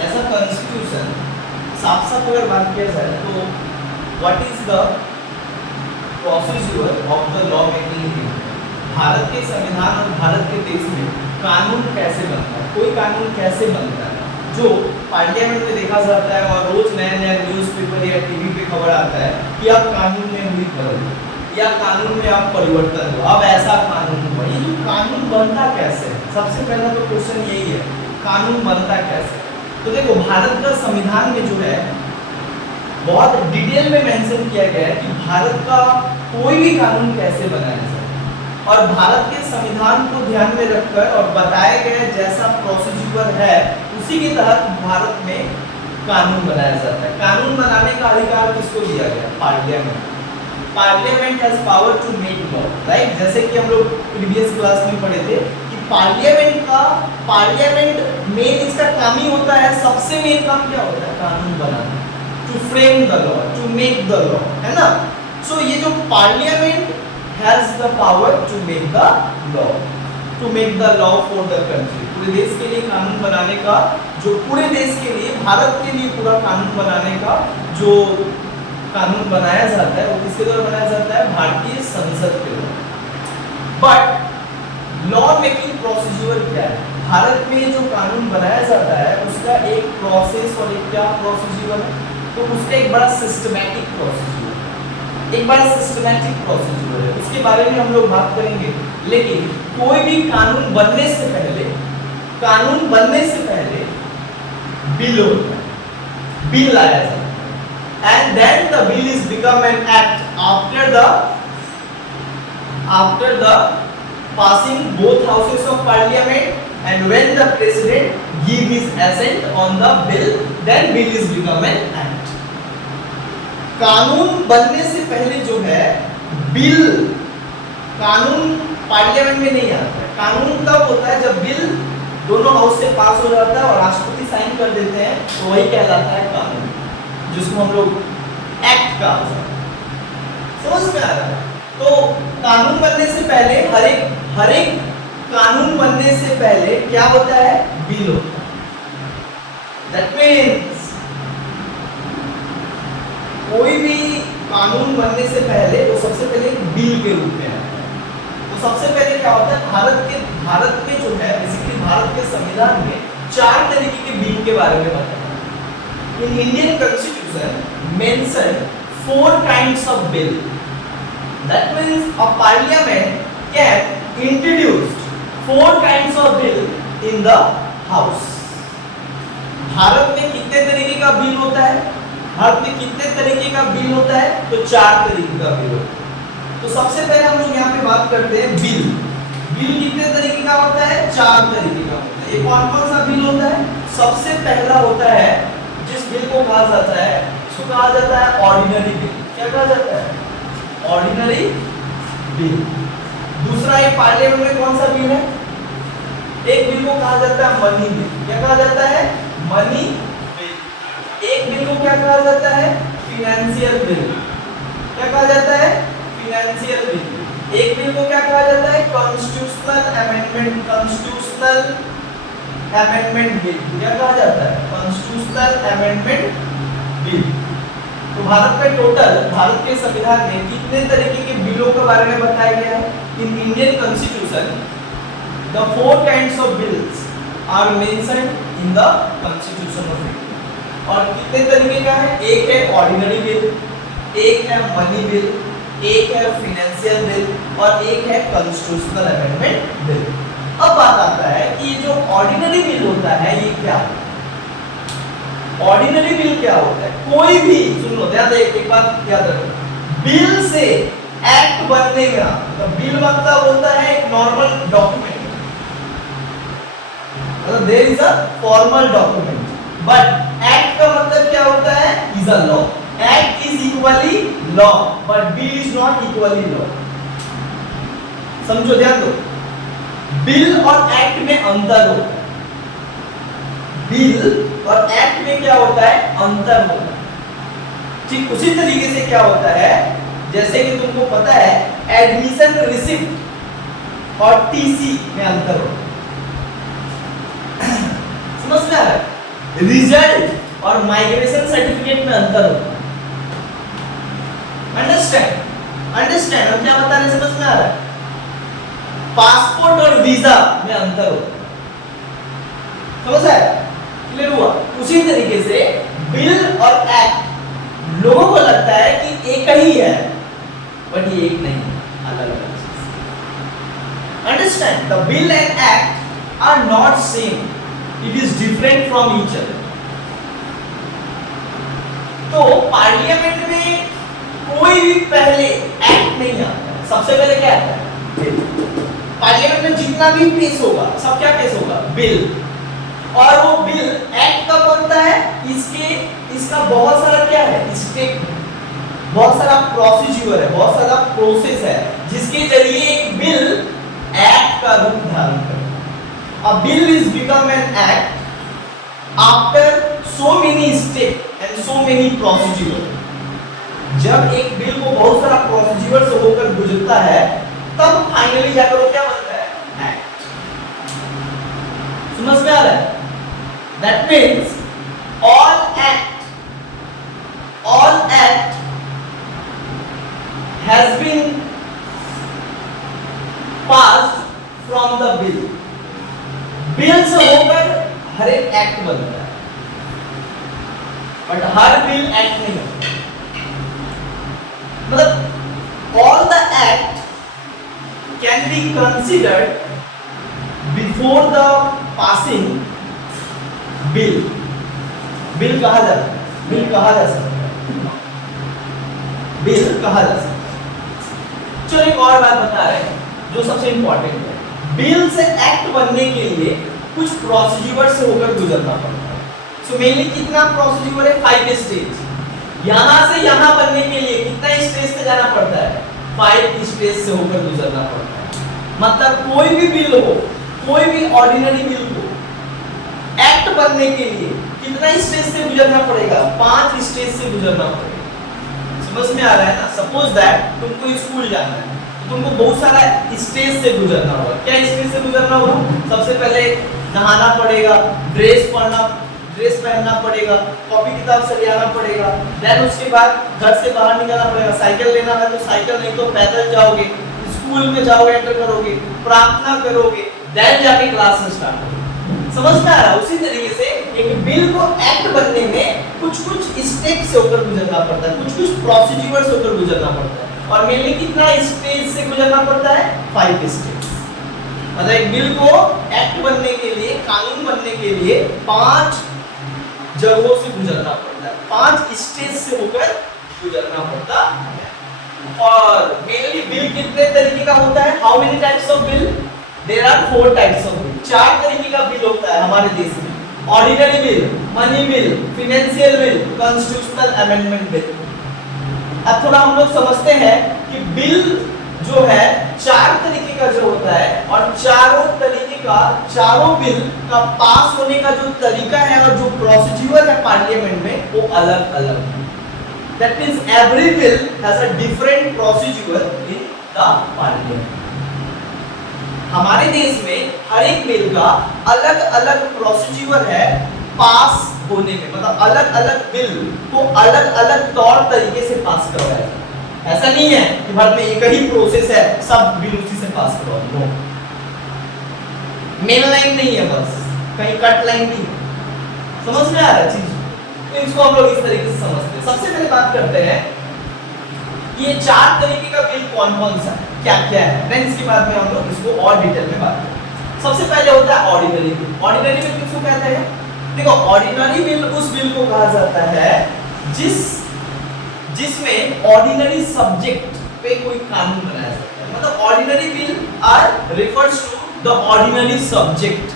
As a constitution साफ साफ अगर बात किया जाए तो what is the procedure of the law making in Bharat के संविधान और भारत के देश में कानून कैसे बनता है, कोई कानून कैसे बनता है जो पार्लियामेंट में देखा जाता है और रोज नया नया न्यूज़पेपर या टीवी पे खबर आता है कि अब कानून में हुई बदलाव या कानून में अब परिवर्तन हुआ, अब ऐसा कानून हुआ। ये जो कानून बनता कैसे है, सबसे पहला तो क्वेश्चन यही है, कानून बनता कैसे। तो देखो भारत का संविधान में जो है बहुत डिटेल में मेंशन किया गया है कि भारत का कोई भी कानून कैसे बनाया जाए और भारत के संविधान को ध्यान में रखकर और बताए गए जैसा प्रोसीजर है उसी के तहत भारत में कानून बनाया जाता है। कानून बनाने का अधिकार किसको दिया गया? Parliament. Parliament has power to make law, right. जैसे कि हम लोग प्रीवियस क्लास में पढ़े थे कि पार्लियामेंट मेन इसका काम ही होता है, सबसे मेन काम क्या होता है? कानून बनाना, to frame the law, to make the law, है ना। सो ये जो parliament has the power to make the law, to make the law for the country, पूरे देश के लिए कानून बनाने का, जो पूरे देश के लिए, भारत के लिए पूरा कानून बनाने का जो कानून बनाया जाता है वो किसके द्वारा बनाया जाता है? भारतीय संसद के द्वारा। बट लॉ मेकिंग प्रोसीजर क्या है? भारत में जो कानून बनाया जाता है उसका एक प्रोसेस और एक क्या प्रोसीजर है? तो उसका एक बड़ा सिस्टमैटिक प्रोसीजर, एक बड़ा सिस्टमैटिक प्रोसीजर है, उसके बारे में हम लोग बात करेंगे। लेकिन कोई भी कानून बनने से पहले बिल होता है, बिल लाया जाता है, and then the bill is become an act after the passing both houses of parliament, and when the president give his assent on the bill, then bill is become an act. कानून बनने से पहले जो है bill, कानून parliament में नहीं आता है। कानून तब होता है जब बिल दोनों हाउस से पास हो जाता है और राष्ट्रपति साइन कर देते हैं, तो वही कहलाता है कानून, जिसको हम लोग एक्ट कहा जाता है। समझ में आ रहा है? तो कानून बनने से पहले हर एक कानून बनने से पहले क्या होता है? बिल होता है। दैट मीन्स कोई भी कानून बनने से पहले वो सबसे पहले बिल के रूप में आता है। तो सबसे पहले क्या होता है? भारत में जो है बेसिकली भारत के संविधान में 4 तरीके के बिल के बारे में बताया है। In Indian constitution mention 4 kinds of bill. That means a parliament can introduce 4 kinds of bill in the house. Bharat में कितने तरीके का बिल होता है? भारत में कितने तरीके का बिल होता है? तो 4 तरीके का बिल होता है। तो सबसे पहले हम लोग यहाँ पे बात करते हैं बिल। बिल कितने तरीके का होता है? 4 तरीके का होता है। ये कौन-कौन सा बिल होता है? सबसे पहला होता है जिस बिल को कहा जाता है, उसको कहा जाता है ऑर्डिनरी बिल। क्या कहा जाता है? Ordinary bill. दूसरा एक पार्लियामेंट में कौन सा बिल है? एक बिल को कहा जाता है मनी बिल। क्या कहा जाता है? Money bill. एक बिल को क्या कहा जाता है? Financial bill. क्या कहा जाता है? Financial bill. एक बिल को क्या कहा जाता है? Constitutional amendment bill. क्या कहा जाता है? Constitutional amendment bill. तो भारत में टोटल, भारत के संविधान में कितने तरीके के बिलों के बारे में बताया गया है? In Indian constitution the 4 kinds of bills are mentioned in the constitution of India. और कितने तरीके का है? एक है ऑर्डिनरी बिल, एक है मनी बिल, एक है फिनेंशियल बिल और एक है कॉन्स्टिट्यूशनल अमेंडमेंट बिल। अब बात आता है कि ये जो ऑर्डिनरी बिल होता है ये क्या है? ऑर्डिनरी बिल क्या होता है? कोई भी, सुन लो ध्यान दे, एक बात याद रखो, बिल से एक्ट बनने का तो बिल मतलब होता है एक नॉर्मल डॉक्यूमेंट, मतलब there is a formal document, but act का मतलब क्या होता है? Is a law. Act is equally law but bill is not equally law. समझो, ध्यान दो, बिल और एक्ट में अंतर होता है। बिल और एक्ट में क्या होता है? अंतर होता है। ठीक उसी तरीके से क्या होता है, जैसे कि तुमको पता है एडमिशन रिसिप्ट और टीसी में अंतर होता है। समझ में आ रहा है? रिजल्ट और माइग्रेशन सर्टिफिकेट में अंतर होता है। अंडरस्टैंड हम क्या बता रहे हैं, समझ में आ रहा है? पासपोर्ट और वीजा में अंतर होता है, समझ आया? क्लियर हुआ? उसी तरीके से बिल और एक्ट लोगों को लगता है कि एक ही है, बट ये एक नहीं है, अलग अलग चीज। Understand? The bill and act are not same, it is different from each other. तो पार्लियामेंट में कोई भी पहले एक्ट नहीं आता, सबसे पहले क्या आता है? बिल। पार्लियामेंट में जितना भी पेश होगा सब क्या पेश होगा? बिल। और वो बिल एक्ट कब बनता है? इसका बहुत सारा क्या है? स्टेप, बहुत सारा प्रोसीजर है, बहुत सारा प्रोसेस है, जिसके जरिए एक बिल एक्ट का रूप धारण करता है। अ bill is become an act after so many steps and so many procedure। जब एक बिल को बहुत सारा प्रोसीजर से होकर गुजरता है तब फाइनली जाकर वो क्या बनता है? एक्ट। समझ में आ रहा है? That means all act has been passed from the bill। Bill से होकर हर एक एक्ट बनता है, बट हर बिल एक्ट नहीं होता। मतलब all the act can be considered before the passing bill। Bill कहा जाता है, बिल कहा जा सकता है, बिल कहा जा सकता है। चलो एक और बात बता रहे हैं जो सबसे इंपॉर्टेंट है। बिल से एक्ट बनने के लिए कुछ प्रोसीजर से होकर गुजरना पड़ता है। सो मेनली कितना प्रोसीजर है? 5 स्टेज। यहां से यहां बनने के लिए कितना स्टेज से जाना पड़ता है? 5 स्टेज से होकर गुजरना पड़ता है। मतलब कोई भी बिल हो, कोई भी ऑर्डिनरी बिल हो, एक्ट बनने के लिए कितना स्टेज से गुजरना पड़ेगा? 5 स्टेज से गुजरना पड़ेगा। समझ में आ रहा है ना? सपोज दैट तुमको स्कूल जाना है, तुमको बहुत सारा स्टेज से गुजरना होगा। क्या स्टेज से गुजरना होगा? सबसे पहले नहाना पड़ेगा, ड्रेस पहनना पड़ेगा, कॉपी किताब सरियाना पड़ेगा, देन उसके बाद घर से बाहर निकलना पड़ेगा। साइकिल लेना है तो साइकिल, नहीं तो पैदल जाओगे, स्कूल में जाओगे, एंटर करोगे, प्रार्थना करोगे, देन जाके क्लास में स्टार्ट होगा। समझ में आ रहा है? उसी तरीके से एक बिल को एक्ट बनने में कुछ स्टेप से होकर गुजरना पड़ता है, कुछ प्रोसीजर से होकर गुजरना पड़ता है। और मेनली कितना स्टेज से गुजरना पड़ता है? 5 स्टेज। मतलब एक बिल को एक्ट बनने के लिए, कानून बनने के लिए 5 जगहों से गुजरना पड़ता है, 5 स्टेज से होकर गुजरना पड़ता है। और मेनली बिल कितने तरीके का होता है? How many types of bill? There are 4 types of bill. 4 तरीके का बिल होता है हमारे देश में। Ordinary bill, money bill, financial bill, constitutional amendment bill. अब थोड़ा हम लोग समझते हैं कि बिल जो है 4 तरीके का जो होता है, और चारों बिल का पास होने का जो तरीका है और जो प्रोसीजर है पार्लियामेंट में वो अलग अलग है। That means every bill has a different procedure in the parliament. हमारे देश में हर एक बिल का अलग अलग प्रोसीजर है पास होने में। मतलब अलग अलग बिल को अलग अलग तौर तरीके से पास करवाया जाता है। ऐसा नहीं है कि भारत में एक ही प्रोसेस है, सब बिल उसी से पास करवाओ। मेन लाइन नहीं है, बस कहीं कट लाइन नहीं है। समझ में आ रहा है चीज? तो इसको हम लोग इस तरीके से समझते हैं। सबसे पहले बात करते हैं ये 4 तरीके का बिल कौन कौन सा है, क्या क्या है, देन इसके बाद में हम लोग इसको और डिटेल में बात करेंगे। सबसे पहले होता है ऑर्डिनरी बिल। ऑर्डिनरी बिल किसको कहते हैं? देखो, ऑर्डिनरी बिल उस बिल को कहा जाता है जिसमें ऑर्डिनरी सब्जेक्ट पे कोई कानून बनाया जाता है। मतलब ordinary bill are refers to the ordinary subject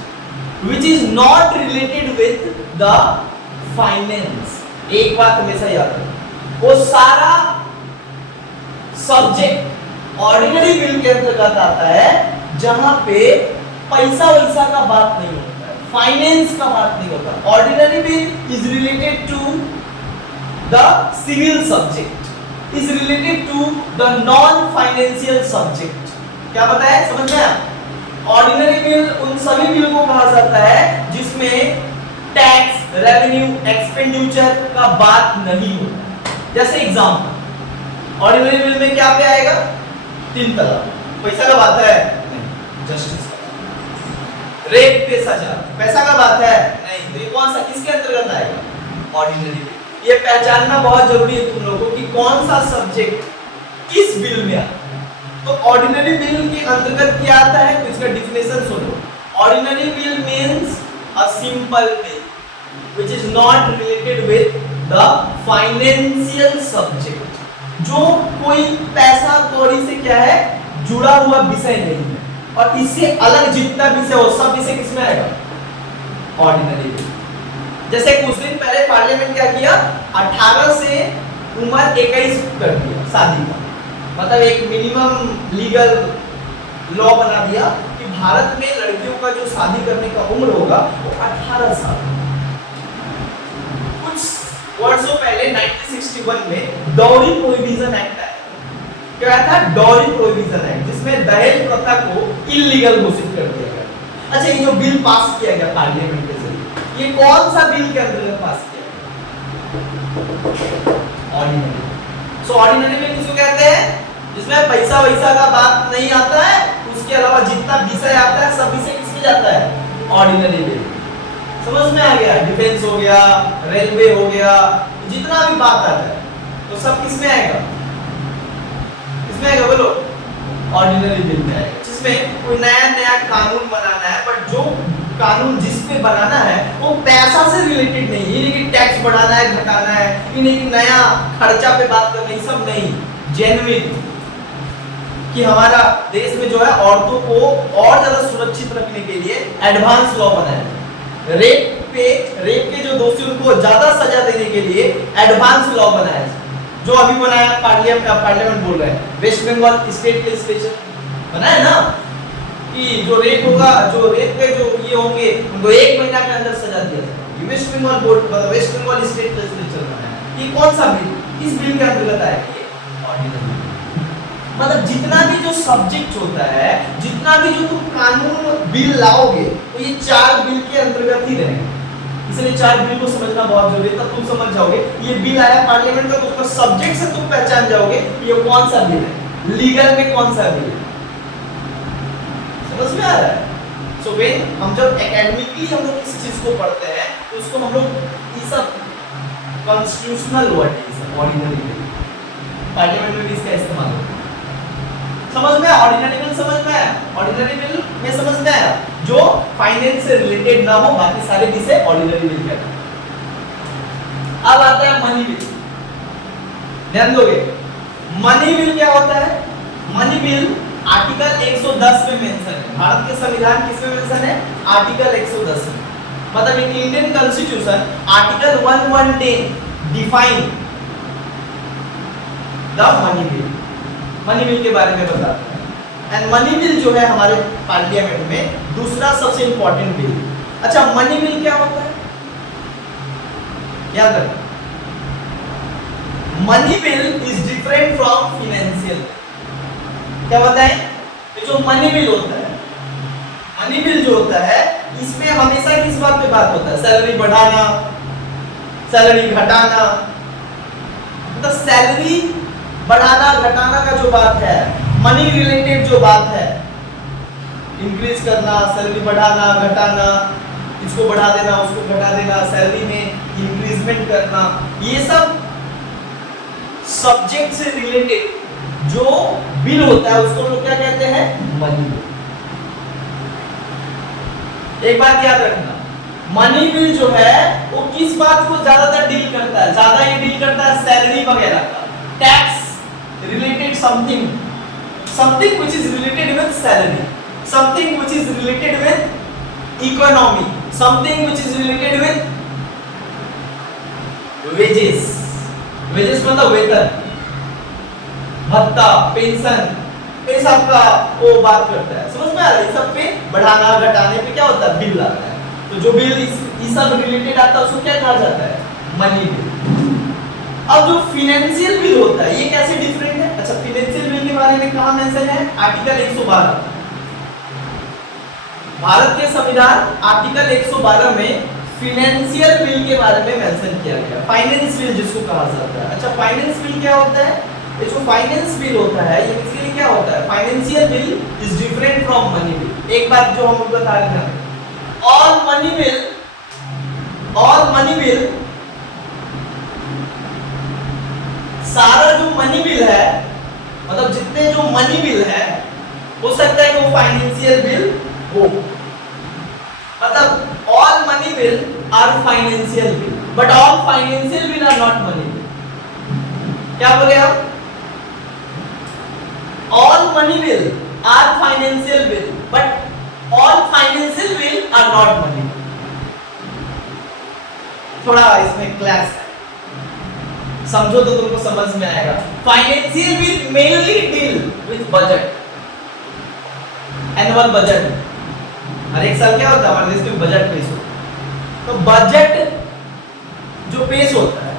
which is not related with the finance. एक बात हमेशा याद रखो, वो सारा सब्जेक्ट ऑर्डिनरी बिल के अंतर्गत आता है जहां पे पैसा वैसा का बात नहीं होता है, फाइनेंस का बात नहीं होता। Ordinary bill is related to the civil subject, is related to the non financial subject. क्या बताया? समझ में आया? ऑर्डिनरी बिल उन सभी बिल को कहा जाता है जिसमें टैक्स रेवेन्यू, एक्सपेंडिचर का बात नहीं होता। जैसे एग्जांपल, ऑर्डिनरी बिल में क्या पे आएगा? 3 तलाक, पैसा का बात है नहीं, जस्टिस का। रेप पे सजा, पैसा का बात है नहीं, तो ये कौन सा किसके अंतर्गत आएगा? Ordinary bill. ये पहचानना बहुत जरूरी है तुम लोगों को कि कौन सा सब्जेक्ट किस बिल में आता है। तो ऑर्डिनरी बिल के अंतर्गत क्या आता है, तो इसका डिफिनेशन सुनो। Ordinary bill means a simple bill which is not related with the financial subject, जो कोई पैसा कौड़ी से क्या है जुड़ा हुआ विषय नहीं है, और इससे अलग जितना विषय हो सब विषय किसमें आएगा? Ordinary bill. जैसे कुछ दिन पहले पार्लियामेंट क्या किया, 18 से उम्र 21 कर दिया शादी का, मतलब एक मिनिमम लीगल लॉ बना दिया कि भारत में लड़कियों का जो शादी करने का उम्र होगा वो 18 साल। कुछ वर्षों पहले 1961 में डॉरी प्रोहिबिशन एक्ट आया। क्या था? डॉरी प्रोहिबिशन एक्ट, जिसमें दहेज प्रथा को इलीगल घोषित कर दिया गया। अच्छा, ये जो बिल पास किया गया पार्लियामेंट के जरिए, ये कौन सा बिल के अंतर्गत पास किया गया? ऑर्डिनरी। सो ऑर्डिनरी बिल किसको कहते हैं? जिसमें पैसा वैसा का बात नहीं आता है, उसके अलावा जितना विषय आता है सब विषय किसमें जाता है? Ordinary bill. समझ में आ गया? डिफेंस हो गया, रेलवे हो गया, जितना भी बात आता है तो सब किसमें आएगा? किसमें आएगा बोलो? ऑर्डिनरी बिल में आएगा। जिसमें कोई नया नया कानून बनाना है, बट जो कानून जिसपे बनाना है वो पैसा से रिलेटेड नहीं, ये नहीं कि टैक्स बढ़ाना है घटाना है, ये नहीं कि नया खर्चा पे बात करना, ये सब नहीं। जेन्युइन कि हमारा देश में जो है औरतों को और ज्यादा सुरक्षित रखने के लिए एडवांस लॉ बनाया। रेप के जो दोषी उनको ज्यादा सजा देने के लिए एडवांस लॉ बनाया, जो अभी बनाया पार्लियामेंट बोल रहे हैं, वेस्ट बंगाल स्टेट लेजिस्लेचर बनाया ना, कि जो रेप होगा, जो रेप के जो ये होंगे उनको 1 महीना के अंदर सजा दिया जाएगा। West Bengal board, West Bengal state legislature बनाया। ये कौन सा बिल? किस बिल के अंतर्गत आएगा? ये ऑर्डिनरी। मतलब जितना भी जो सब्जेक्ट होता है, जितना भी जो तुम कानून बिल लाओगे, तो ये 4 बिल के अंतर्गत ही रहेंगे। इसलिए 4 बिल को समझना बहुत जरूरी है, तब तुम समझ जाओगे ये बिल आया पार्लियामेंट का, तो उसका सब्जेक्ट से तुम पहचान जाओगे ये कौन सा बिल है, लीगल में कौन सा बिल है। समझ में आ रहा है? सो व्हेन हम जब एकेडमिकली हम लोग किसी चीज को पढ़ते हैं तो उसको हम लोग ये सब कॉन्स्टिट्यूशनल वर्ड है, ऑर्डिनरी बिल, पार्लियामेंट में भी इसका इस्तेमाल होता है। समझ में? ऑर्डिनरी बिल समझ में आया? ऑर्डिनरी बिल में समझ में आया जो फाइनेंस से रिलेटेड ना हो, बाकी सारे विषय ऑर्डिनरी बिल कहते हैं। अब आता है मनी बिल। ध्यान दोगे, मनी बिल क्या होता है? मनी बिल आर्टिकल 110 में मेंशन है। भारत के संविधान किसमें मेंशन है? आर्टिकल 110 में। मतलब इन Indian constitution article 1110 define the money bill. Money bill के बारे में बताता है। एंड मनी बिल जो है हमारे पार्लियामेंट में दूसरा सबसे इंपॉर्टेंट बिल। अच्छा, मनी बिल क्या होता है? याद रखो, money bill is different from financial. क्या बताएं? ये जो मनी बिल होता है, मनी बिल जो होता है इसमें हमेशा किस बात पे बात होता है? सैलरी बढ़ाना, सैलरी घटाना। तो सैलरी बढ़ाना घटाना का जो बात है, मनी रिलेटेड जो बात है, इंक्रीज करना, सैलरी बढ़ाना घटाना, इसको बढ़ा देना उसको घटा देना, सैलरी में इंक्रीजमेंट करना, ये सब सब्जेक्ट से रिलेटेड जो बिल होता है उसको लोग क्या कहते हैं? Money bill. एक बात याद रखना, मनी बिल जो है वो किस बात को ज्यादातर डील करता है? ज्यादा ये डील करता है सैलरी वगैरह का, tax related something which is related with salary, something which is related with economy, something which is related with wages मतलब वेतन, भत्ता, पेंशन, ये सब का वो बात करता है। समझ में आ रहा है? सब पे बढ़ाना घटाने पे क्या होता है? बिल आता है। तो जो बिल इस सब रिलेटेड आता है उसको क्या कहा जाता है? Money bill. अब जो फाइनेंशियल बिल होता है ये कैसे डिफरेंट है? अच्छा, फाइनेंशियल बिल के बारे में कहां मेंशन है? आर्टिकल 112। भारत के संविधान आर्टिकल 112 में फाइनेंशियल बिल के बारे में मेंशन किया गया, फाइनेंस बिल जिसको कहा जाता है। अच्छा, फाइनेंस बिल क्या होता है? ये जो फाइनेंस बिल होता है ये बेसिकली क्या होता है? Financial bill is different from money bill. एक बात जो हम लोग बता रहे हैं, ऑल मनी बिल सारा जो मनी बिल है, मतलब जितने जो मनी बिल है, हो सकता है कि वो फाइनेंशियल बिल हो। मतलब all money bill are financial bill, but all financial bill are not money bill. क्या बोले आप? All money bill are financial bill, but all financial bill are not money bill. थोड़ा इसमें क्लास है, समझो तो तुमको समझ में आएगा। Financial bill mainly deal with budget, annual budget. हर एक साल क्या होता है हमारे देश में? बजट पेश होता है। तो बजट जो पेश होता है,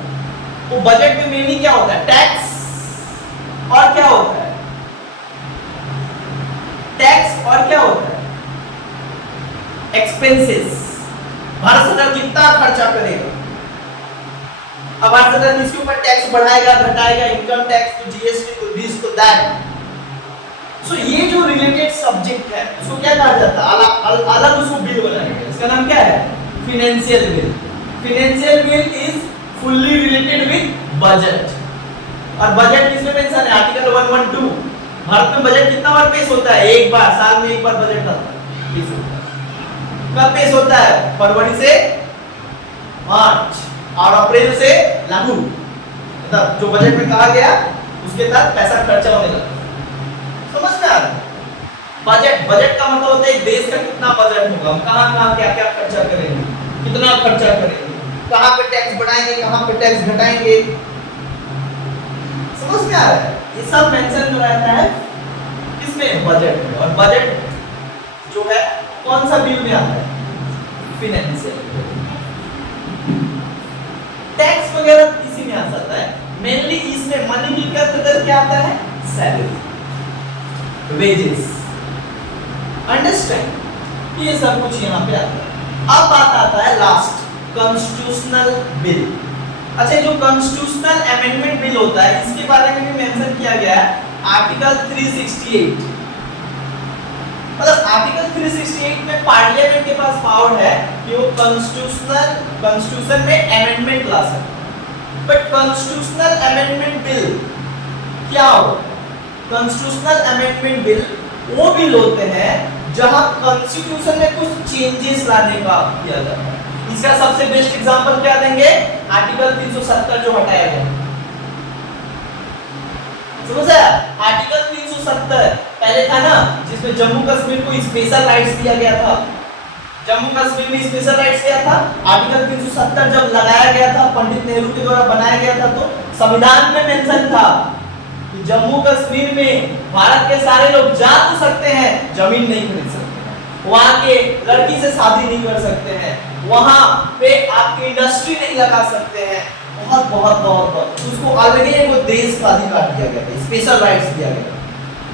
वो बजट में मेनली क्या होता है? टैक्स और क्या होता है? टैक्स और क्या होता है? एक्सपेंसेस। भारत सरकार कितना खर्चा करेगा, अब भारत सरकार इसके ऊपर टैक्स बढ़ाएगा, घटाएगा, इनकम टैक्स, तो जीएसटी, तो दिस, तो दैट। सो ये जो रिलेटेड सब्जेक्ट है उसको क्या कहा जाता है? अलग उसको बिल बनाया गया, इसका नाम क्या है? Financial bill. Financial bill is fully related with budget. और बजट किसमें मेंशन है? आर्टिकल 112। भारत में बजट कितना बार पेश होता है? एक बार, साल में एक बार बजट आता है। कब पेश होता है? फरवरी से मार्च और अप्रैल से लागू, मतलब जो बजट में कहा गया उसके तहत पैसा खर्चा होने लगता है। समझ में आ रहा है? बजट का मतलब होता है देश का कितना बजट होगा, हम कहां क्या क्या खर्चा करेंगे, कितना खर्चा करेंगे, कहां पे टैक्स बढ़ाएंगे, कहां पे टैक्स घटाएंगे। समझ में आ रहा है? ये सब मेंशन जो रहता है किसमें? बजट में। और बजट जो है कौन सा बिल में आता है? फाइनेंशियल। टैक्स वगैरह इसी में आ जाता है। मेनली इसमें मनी बिल के अंतर्गत क्या आता है? सैलरी, वेजेस, अंडरस्टैंड, ये सब कुछ यहाँ पे आता है। अब बात आता है लास्ट, कॉन्स्टिट्यूशनल बिल। अच्छा, जो कॉन्स्टिट्यूशनल अमेंडमेंट बिल होता है इसके बारे में भी मेंशन किया गया है आर्टिकल 368। मतलब आर्टिकल 368 में पार्लियामेंट के पास पावर है कि वो कॉन्स्टिट्यूशन में अमेंडमेंट ला सकते। बट कॉन्स्टिट्यूशनल अमेंडमेंट बिल क्या होता है? कॉन्स्टिट्यूशनल अमेंडमेंट बिल वो बिल होते हैं जहां कॉन्स्टिट्यूशन में कुछ चेंजेस लाने का किया जाता है। इसका सबसे बेस्ट एग्जांपल क्या देंगे? आर्टिकल 370 जो हटाया गया। समझा? आर्टिकल 370 पहले था ना, जिसमें जम्मू कश्मीर को स्पेशल राइट्स दिया गया था। जम्मू कश्मीर में स्पेशल राइट्स क्या था? आर्टिकल 370 जब लगाया गया था, पंडित नेहरू के द्वारा बनाया गया था, तो संविधान में मेंशन था कि जम्मू कश्मीर में भारत के सारे लोग जा तो सकते हैं, जमीन नहीं खरीद सकते, वहां के लड़की से शादी नहीं कर सकते हैं, वहां पे आप इंडस्ट्री नहीं लगा सकते हैं, बहुत बहुत बहुत बहुत उसको अलग ही वो देश का अधिकार दिया गया था, स्पेशल राइट्स दिया गया था।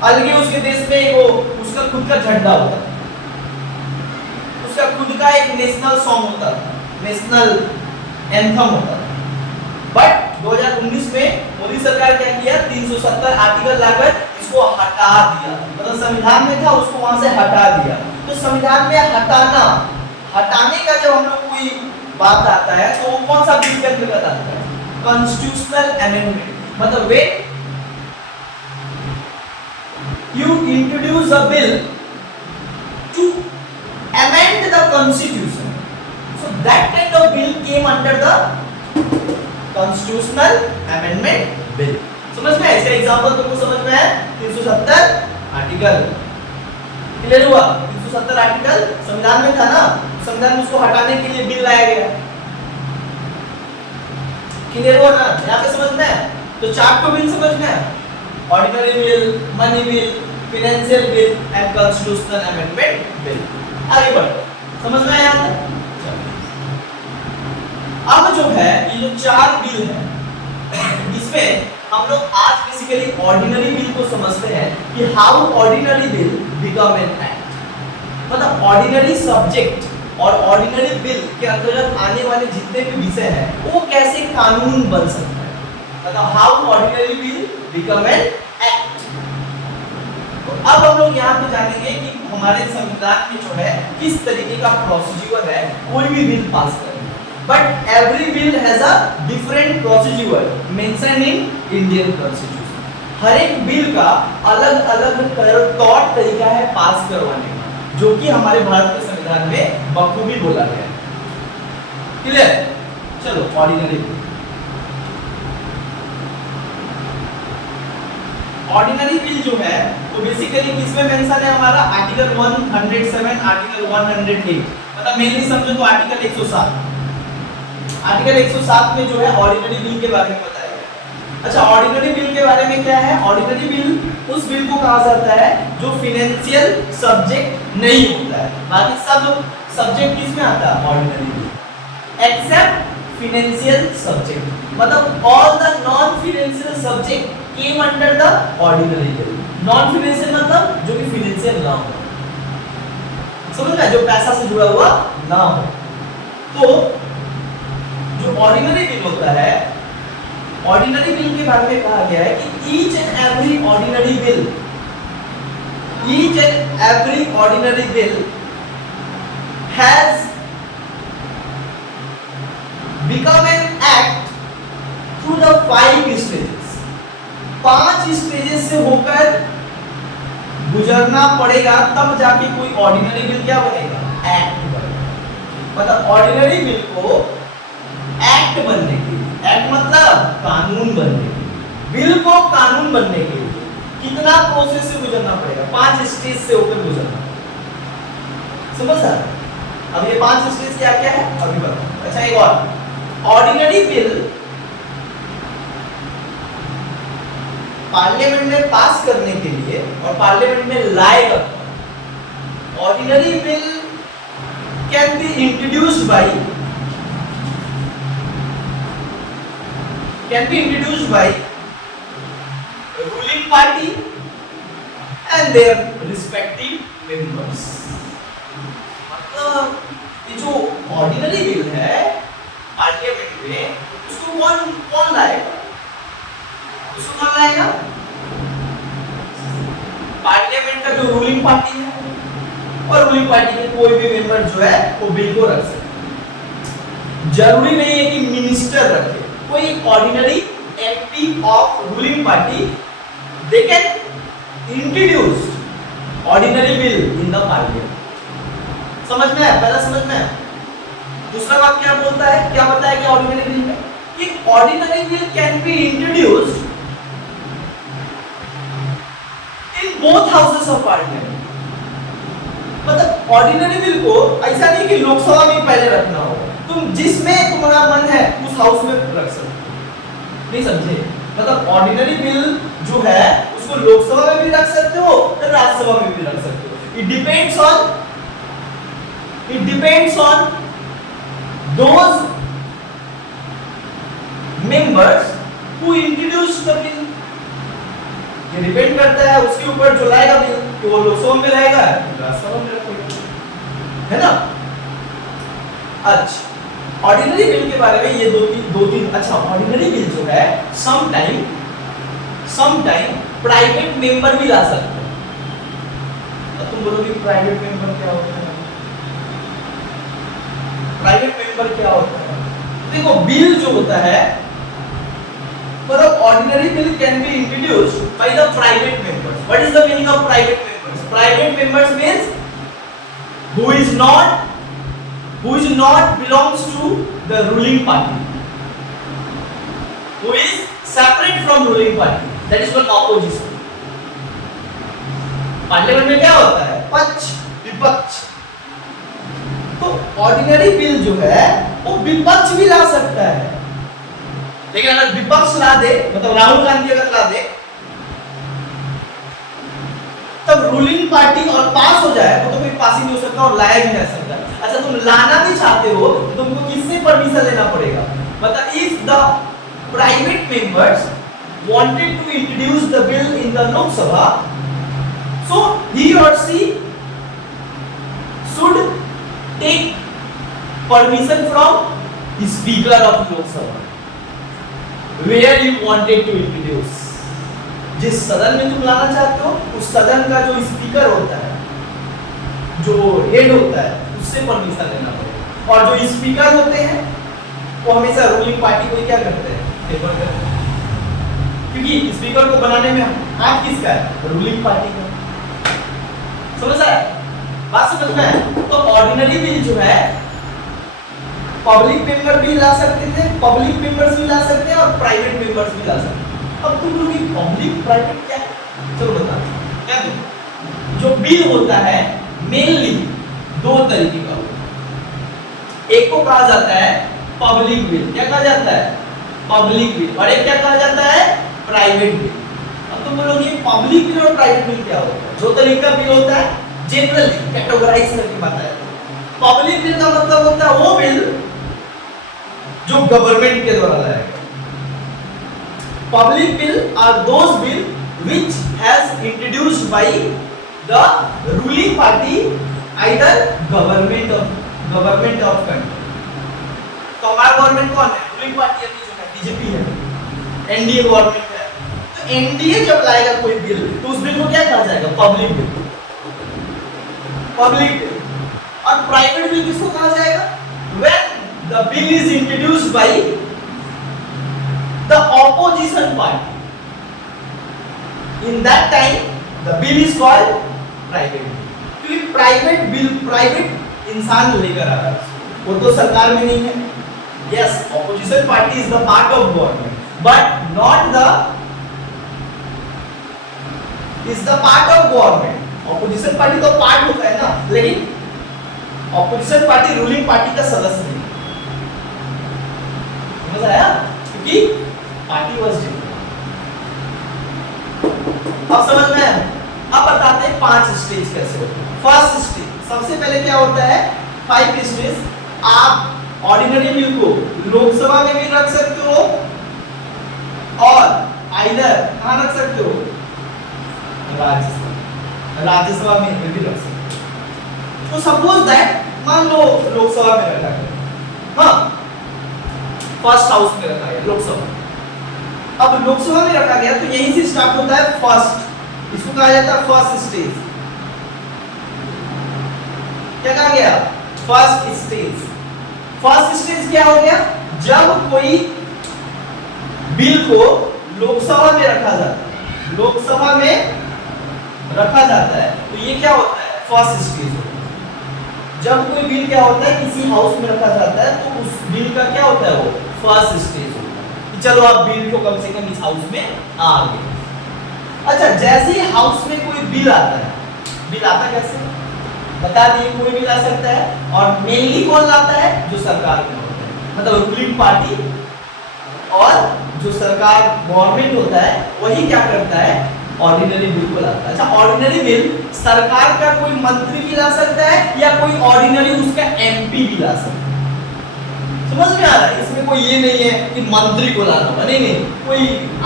अलग ही उसके देश में वो उसका खुद का झंडा होता था, उसका खुद का एक नेशनल सॉन्ग होता था, नेशनल एंथम होता था। बट 2019 में मोदी सरकार क्या किया? 370 आर्टिकल लाकर इसको हटा दिया। मतलब संविधान में था, उसको वहां से हटा दिया। तो संविधान में हटाने का जब हम लोग कोई बात आता है तो वो कौन सा बिल के अंतर्गत आता है? Constitutional amendment. मतलब way you introduce a bill to amend the constitution, so that kind of bill came under the constitutional amendment bill. समझ में? इसका एग्जांपल तुमको समझ में है? 370 आर्टिकल क्लियर हुआ? 370 आर्टिकल संविधान में था ना, संविधान में उसको हटाने के लिए बिल लाया गया। क्लियर हुआ ना? यहाँ पे समझ में? तो चार को बिल समझ में? Ordinary bill, money bill, financial bill and constitutional amendment bill. आगे बढ़ो, समझ में आया? अब जो है ये जो चार बिल है, इसमें हम लोग आज बेसिकली ऑर्डिनरी बिल को समझते हैं कि how ordinary bill become an act. मतलब ऑर्डिनरी सब्जेक्ट, और ऑर्डिनरी बिल के अंतर्गत आने वाले जितने भी विषय हैं वो कैसे कानून बन सकता है, मतलब how ordinary bill become an act. तो अब हम लोग यहाँ पे जानेंगे कि हमारे संविधान में जो है किस तरीके का प्रोसीजर है कोई भी बिल पास करने, but every bill has a different procedure mention in Indian constitution. हर एक बिल का अलग अलग तौर तरीका है पास करवाने का, जो कि हमारे भारत के संविधान में बखूबी बोला गया है। क्लियर? चलो ऑर्डिनरी बिल। ऑर्डिनरी बिल जो है वो बेसिकली किसमें मेंशन है हमारा, आर्टिकल 107, आर्टिकल 108, मतलब मेनली समझो तो आर्टिकल 107। आर्टिकल 107 में जो है ऑर्डिनरी बिल के बारे में बताया गया। अच्छा, ऑर्डिनरी बिल के बारे में क्या है, ऑर्डिनरी बिल उस बिल को कहा जाता है जो फाइनेंशियल सब्जेक्ट नहीं होता है। बाकी सब सब्जेक्ट किसमें आता है, ordinary bill, except financial subject, मतलब all the non financial subject came under the ordinary bill. Non financial मतलब जो कि फाइनेंशियल ना हो, समझ में, जो पैसा से जुड़ा हुआ ना हो। तो जो ऑर्डिनरी बिल होता है, ऑर्डिनरी बिल के बारे में कहा गया है कि each and every ordinary bill, each and every ordinary bill has become an act through the 5 stages. 5 stages से होकर गुजरना पड़ेगा, तब जाके कोई ऑर्डिनरी बिल क्या बनेगा, एक्ट बनेगा। मतलब ऑर्डिनरी बिल को एक्ट बनने के लिए, एक्ट मतलब कानून बनने के लिए, बिल को कानून बनने के लिए कितना प्रोसेस से गुजरना पड़ेगा, 5 स्टेज से होकर गुजरना। समझ सर? अब ये 5 स्टेज क्या क्या है अभी बताओ। अच्छा, एक और, ऑर्डिनरी बिल पार्लियामेंट में पास करने के लिए और पार्लियामेंट में लाएगा, ordinary bill can be introduced by ruling party and their respective members। मतलब ये जो ऑर्डिनरी बिल है पार्लियामेंट में, उसको कौन लाएगा, उसको कौन लाएगा, पार्लियामेंट का जो रूलिंग पार्टी है, और रूलिंग पार्टी के कोई भी मेंबर जो है वो बिल को रख सकते हैं। जरूरी नहीं है कि मिनिस्टर रखे, कोई ordinary MP of ruling party they can introduce ordinary bill in the parliament. समझ में आया? पहला समझ में आया? दूसरा बात क्या बोलता है, क्या बताया गया ऑर्डिनरी बिल में, कि ordinary bill can be introduced in both houses of parliament. मतलब ऑर्डिनरी बिल को ऐसा नहीं कि लोकसभा में पहले रखना हो, तुम जिसमें तुम्हारा मन है उस हाउस में रख सकते हो। नहीं समझे? मतलब ऑर्डिनरी बिल जो है उसको लोकसभा में भी रख सकते हो, राज्यसभा में भी रख सकते हो। It depends on those members who introduce the bill. ये डिपेंड करता है उसके ऊपर जो लाएगा बिल, कि वो लोकसभा में रहेगा राज्यसभा में रखेगा, है ना। अच्छा, ऑर्डिनरी बिल के बारे में ये दो तीन। अच्छा, ऑर्डिनरी बिल जो है सम टाइम प्राइवेट मेंबर भी ला सकते हैं। अब तुम बोलोगे प्राइवेट मेंबर क्या होता है, प्राइवेट मेंबर क्या होता है? देखो, बिल जो होता है, मतलब ordinary bill can be introduced by the private members. What is the meaning of private members? Private members means who is not belongs to the ruling party, who is separate from ruling party, that is called opposition। Parliament में क्या होता है, पक्ष विपक्ष। तो ordinary bill जो है वो विपक्ष भी ला सकता है, लेकिन अगर विपक्ष ला दे, मतलब राहुल गांधी अगर ला दे, तब रूलिंग पार्टी और पास हो जाए वो तो कोई पास ही नहीं हो सकता और लाया भी नहीं सकता। अच्छा, तुम लाना भी चाहते हो तो तुमको किससे परमिशन लेना पड़ेगा, मतलब if the private members wanted to introduce the bill in the Lok Sabha, so he or she should take permission from speaker of Lok Sabha where you wanted to introduce. जिस सदन में तुम लाना चाहते हो उस सदन का जो स्पीकर होता है, जो हेड होता है, उससे परमिशन लेना पड़ेगा। और जो स्पीकर होते हैं वो हमेशा रूलिंग पार्टी को क्या करते हैं, फेवर करते हैं, क्योंकि स्पीकर को बनाने में हाथ किसका है, रूलिंग पार्टी का। समझ आया बात? समझ में? तो ऑर्डिनरी बिल जो है पब्लिक मेंबर भी ला सकते थे, पब्लिक मेंबर्स भी ला सकते हैं और प्राइवेट मेंबर्स भी ला सकते हैं। अब तुम लोग पब्लिक प्राइवेट क्या है, चलो बताओ क्या है। जो बिल होता है मेनली दो तरीके का होता है। एक को कहा जाता है पब्लिक बिल, क्या कहा जाता है, पब्लिक बिल, और एक क्या कहा जाता है, प्राइवेट बिल। अब तुम बोलोगे पब्लिक बिल और प्राइवेट बिल क्या होता है? दो तरीके का बिल होता है, जनरली कैटेगराइज करके बताया। पब्लिक बिल का मतलब होता है वो बिल जो गवर्नमेंट के द्वारा लाया गया। Public bill are those bill which has introduced by the ruling party either government of country. तो हमारा गवर्नमेंट कौन है, रूलिंग पार्टी है, जो है बीजेपी है, एनडीए गवर्नमेंट है। तो एनडीए जब लाएगा कोई बिल तो उस बिल को क्या कहा जाएगा, पब्लिक बिल, पब्लिक बिल। और प्राइवेट बिल किसको कहा जाएगा, when the bill is introduced by the opposition party, in that time the bill is called private bill. क्योंकि प्राइवेट बिल प्राइवेट इंसान लेकर आ रहा है, वो तो सरकार में नहीं है। Yes, opposition party is the part of government but not the is the part of government. Opposition party तो पार्ट होता है ना, लेकिन ऑपोजिशन पार्टी रूलिंग पार्टी का सदस्य नहीं। समझ आया? क्योंकि पार्टी वाज डिफरेंट। अब समझ में आया? अब बताते हैं 5 स्टेज कैसे होते हैं। फर्स्ट स्टेज, सबसे पहले क्या होता है, 5 स्टेज। आप ऑर्डिनरी बिल को लोकसभा में भी रख सकते हो और आइदर कहां रख सकते हो, राज्यसभा में भी रख सकते हो। तो सपोज दैट मान लो लोकसभा में रखा गया, हाँ फर्स्ट हाउस में रखा गया लोकसभा। अब लोकसभा में रखा गया तो यहीं से स्टार्ट होता है फर्स्ट, इसको कहा जाता है फर्स्ट स्टेज। क्या कहा गया, फर्स्ट स्टेज। फर्स्ट स्टेज क्या हो गया, जब कोई बिल को लोकसभा में रखा जाता है, लोकसभा में रखा जाता है तो ये क्या होता है, फर्स्ट स्टेज होता है। जब कोई बिल क्या होता है किसी हाउस में रखा जाता है तो उस बिल का क्या होता है, वो फर्स्ट स्टेज होता है कि चलो आप बिल को कम से कम इस हाउस में आ गए। अच्छा, जैसे ही हाउस में कोई बिल आता है, बिल आता कैसे बता दिए, कोई भी ला सकता है और मेनली कौन लाता है, जो सरकार में होता है, मतलब रूलिंग पार्टी और जो सरकार गवर्नमेंट होता है वही क्या करता है, ऑर्डिनरी बिल को लाता है। अच्छा, ऑर्डिनरी बिल सरकार का कोई मंत्री भी ला सकता है या कोई ऑर्डिनरी उसका एमपी भी ला सकता है। समझ में आ रहा है? इसमें कोई ये नहीं है कि मंत्री को लाना होगा, नहीं, कोई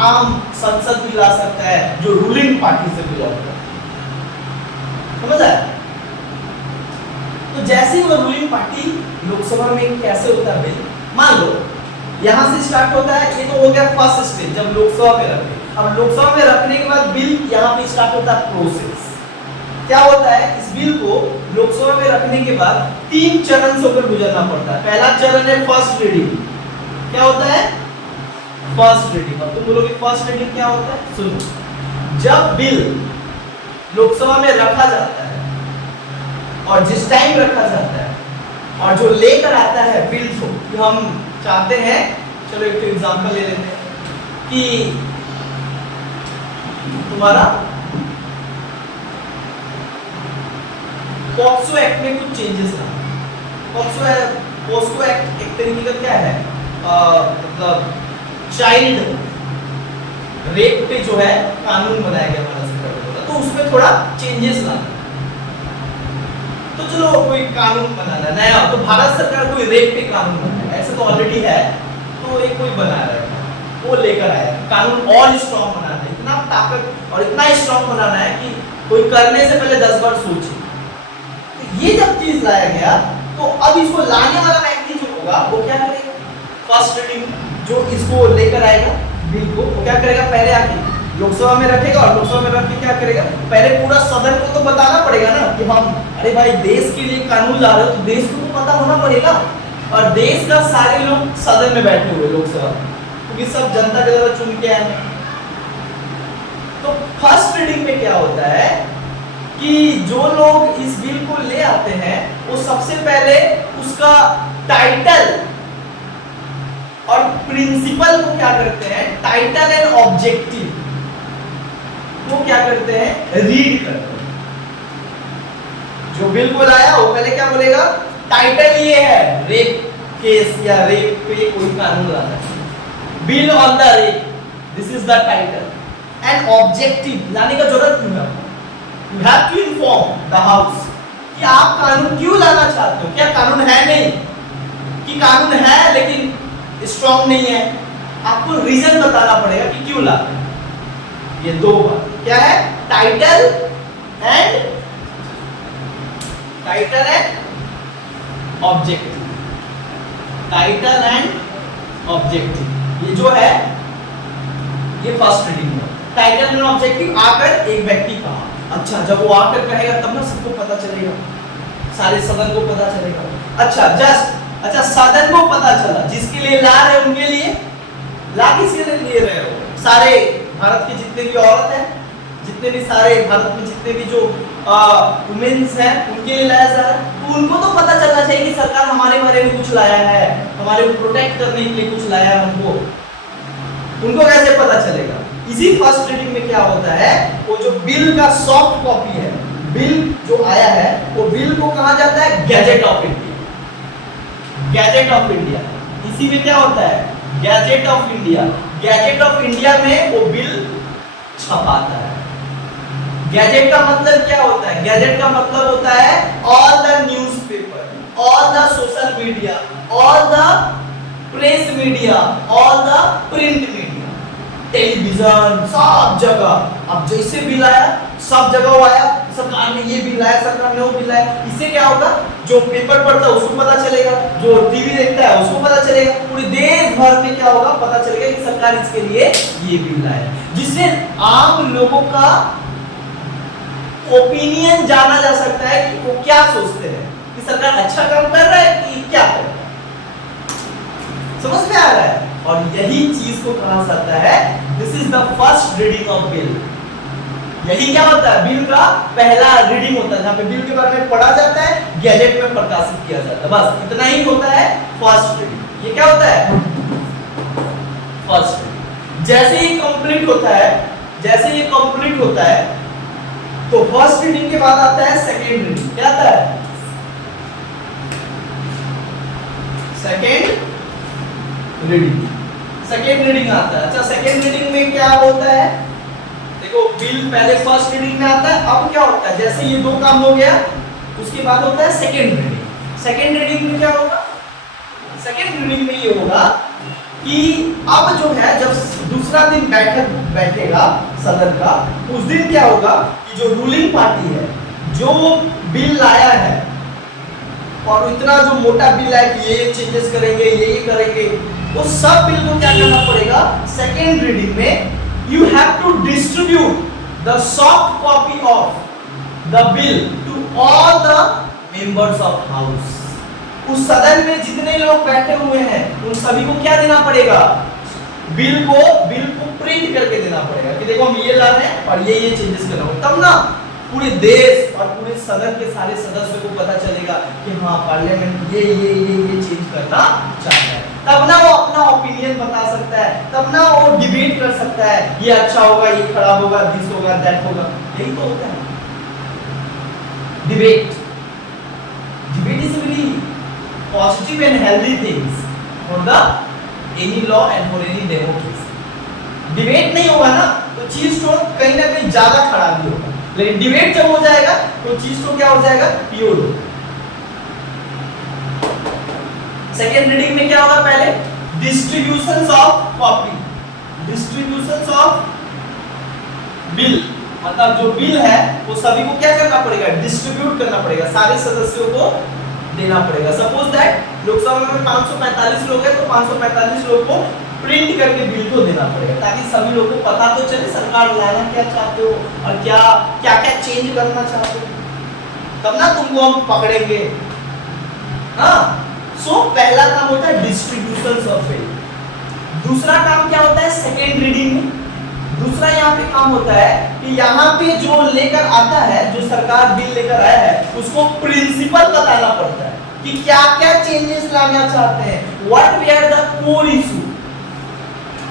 आम संसद भी ला सकता है जो रूलिंग पार्टी से बिलोंग करता है। समझ आया? तो जैसे ही वो रूलिंग पार्टी लोकसभा में कैसे होता है बिल, मान लो यहां से स्टार्ट होता है, ये तो हो गया फर्स्ट स्टेज जब लोकसभा में रखते। अब लोकसभा में रखने के बाद बिल यहां पे स्टार्ट होता है प्रोसेस। क्या होता है, इस बिल को लोकसभा में रखने के बाद 3 चरण से होकर गुजरना पड़ता है। पहला चरण है फर्स्ट रीडिंग। क्या होता है, फर्स्ट रीडिंग। अब तुम बोलोगे फर्स्ट रीडिंग क्या होता है, सुनो। जब बिल लोकसभा में रखा जाता है और जिस टाइम रखा जाता है और जो लेकर आता है बिल को, कि हम चाहते हैं, चलो एक एग्जांपल ले लेते हैं कि तुम्हारा पॉक्सो एक्ट में कुछ चेंजेस ना। पॉक्सो एक्ट एक तरीके का क्या है, मतलब चाइल्ड रेप पे जो है कानून बनाया गया भारत सरकार द्वारा, तो उसमें थोड़ा चेंजेस लाना। तो चलो कोई कानून बनाना नया, तो भारत सरकार कोई रेप पे कानून बनाना है, ऐसा तो ऑलरेडी है, तो एक कोई बना रहा है, वो लेकर आया कानून और स्ट्रॉन्ग बनाना है, इतना ताकत और इतना स्ट्रॉन्ग बनाना है कि कोई करने से पहले 10 बार सोचे। तो ये जब चीज लाया गया तो अब इसको लाने वाला होगा वो क्या करेगा, फर्स्ट रीडिंग जो इसको लेकर आएगा बिल को, वो क्या करेगा, पहले आके लोकसभा में रखेगा और लोकसभा में रख के क्या करेगा, पहले पूरा सदन को तो बताना पड़ेगा ना कि हम अरे भाई देश के लिए कानून ला रहे हो, तो देश को तो पता होना पड़ेगा। और देश का सारे लोग सदन में बैठे हुए लोकसभा, क्योंकि सब जनता के द्वारा चुन के आए हैं। तो फर्स्ट रीडिंग में क्या होता है कि जो लोग इस बिल को ले आते हैं वो सबसे पहले उसका टाइटल और प्रिंसिपल को क्या करते हैं, टाइटल एंड ऑब्जेक्टिव वो क्या करते हैं, रीड करते हैं। जो बिल को लाया वो पहले क्या बोलेगा, टाइटल ये है रेप केस या रेप पे कोई कानून लाना है, bill on the rape, this is the title and objective लाने का जरूरत क्यों है, you have to inform the house कि आप कानून क्यों लाना चाहते हो, क्या कानून है नहीं, कि कानून है लेकिन स्ट्रॉन्ग नहीं है, आपको रीजन बताना पड़ेगा कि क्यों लाते हैं। ये दो बात क्या है, title and objective, title and objective, ये जो है ये फर्स्ट रीडिंग है। टाइटल एंड ऑब्जेक्टिव आकर एक व्यक्ति कहा, अच्छा जब वो आकर कहेगा तब ना सबको पता चलेगा, सारे सदन को पता चलेगा। अच्छा सदन को पता चला, जिसके लिए ला रहे उनके लिए, ला किसके लिए ले रहे हो, सारे भारत के जितने भी औरत हैं, जितने भी सारे भारत में जितने भी जो वुमेन्स हैं उनके लिए लाया जा रहा है, तो उनको तो पता चलना चाहिए कि सरकार हमारे बारे में कुछ लाया है, हमारे को प्रोटेक्ट करने के लिए कुछ लाया है हमको, उनको कैसे पता चलेगा। इसी फर्स्ट रीडिंग में क्या होता है, वो जो बिल का सॉफ्ट कॉपी है, बिल जो आया है वो बिल को कहा जाता है gadget of India, gadget of India. इसी में क्या होता है, gadget of India, gadget of India में वो बिल छपाता है। गैजेट का मतलब क्या होता है, गैजेट का मतलब होता है all the newspaper, all the social media, all the press media, all the print media, television, सब जगह। अब जैसे बिल आया सब जगह वो आया, सरकार ने ये बिल लाया, सरकार ने वो बिल लाया, इससे क्या होगा, जो पेपर पढ़ता है उसको पता चलेगा, जो टीवी देखता है उसको पता चलेगा, पूरे देश भर में क्या होगा, पता चलेगा कि सरकार इसके लिए ये बिल लाया, जिससे आम लोगों का ओपिनियन जाना जा सकता है कि वो क्या सोचते हैं, कि सरकार अच्छा काम कर रहा है कि क्या कर रहा है, समझ में आ रहा है। और यही चीज को कहा जाता है this is the first reading of bill. यही क्या होता है, बिल का पहला रीडिंग होता है, जहां पे बिल के बारे में पढ़ा जाता है, गैजेट में प्रकाशित किया जाता है, बस इतना ही होता है फर्स्ट रीडिंग। ये क्या होता है, फर्स्ट रीडिंग। जैसे ही कंप्लीट होता है, जैसे ये कंप्लीट होता है तो फर्स्ट रीडिंग के बाद आता है सेकेंड रीडिंग। क्या आता है, सेकेंड रीडिंग, सेकेंड रीडिंग आता है। अच्छा सेकेंड रीडिंग में क्या होता है, देखो बिल पहले फर्स्ट रीडिंग में आता है, अब क्या होता है, जैसे ये दो काम हो गया उसके बाद होता है सेकेंड रीडिंग। सेकेंड रीडिंग में क्या होगा, सेकेंड रीडिंग में ये होगा कि अब जो है जब दूसरा दिन बैठेगा सदन का, उस दिन क्या होगा कि जो रूलिंग पार्टी है, जो बिल लाया है और इतना जो मोटा बिल है कि ये चेंजेस करेंगे, ये करेंगे, वो सब बिल को क्या करना पड़ेगा, सेकेंड रीडिंग में you have to distribute the soft copy of the bill to all the members of house। उस सदन में जितने लोग बैठे हुए हैं उन सभी को क्या देना पड़ेगा, बिल को प्रिंट करके देना पड़ेगा कि देखो हम ये ला रहे हैं और ये चेंजेस करना होगा, तब ना पूरे देश और पूरे सदन के सारे सदस्यों को पता चलेगा कि हाँ पार्लियामेंट ये चेंज करना चाहता है, तब ना वो अपना ओपिनियन बता सकता है, तब ना वो डिबेट कर सकता है, ये अच्छा होगा, ये खराब होगा, दिस होगा, दैट होगा। यही तो होता है debate. Debate is very positive and healthy things for the any law and for any democracy. Debate नहीं होगा ना तो चीज तो कहीं ना कहीं ज्यादा खराबी होगा, लेकिन डिबेट जब हो जाएगा तो चीज तो क्या हो जाएगा, प्योर हो। सेकेंड रीडिंग में क्या होगा, पहले distribution of copy, distribution of bill, मतलब जो बिल है वो सभी को क्या करना पड़ेगा, डिस्ट्रीब्यूट करना पड़ेगा, सारे सदस्यों को देना पड़ेगा। सपोज दैट लोकसभा में 545 लोग हैं तो 545 लोग को प्रिंट करके बिल को देना पड़ेगा, ताकि सभी लोगों को पता तो चले सरकार लाना क्या चाहते हो और क्या क्या क्या चेंज करना चाहते हो, तब ना तुमको हम पकड़ेंगे। हाँ, सो पहला काम होता है डिस्ट्रीब्यूशन ऑफ बिल। दूसरा काम क्या होता है सेकेंड रीडिंग में। दूसरा यहाँ पे काम होता है कि यहाँ पे जो लेकर आता है, जो सरकार बिल लेकर आया है, उसको प्रिंसिपल बताना पड़ता है कि क्या क्या चेंजेस लाना चाहते हैं, what we are the core issue,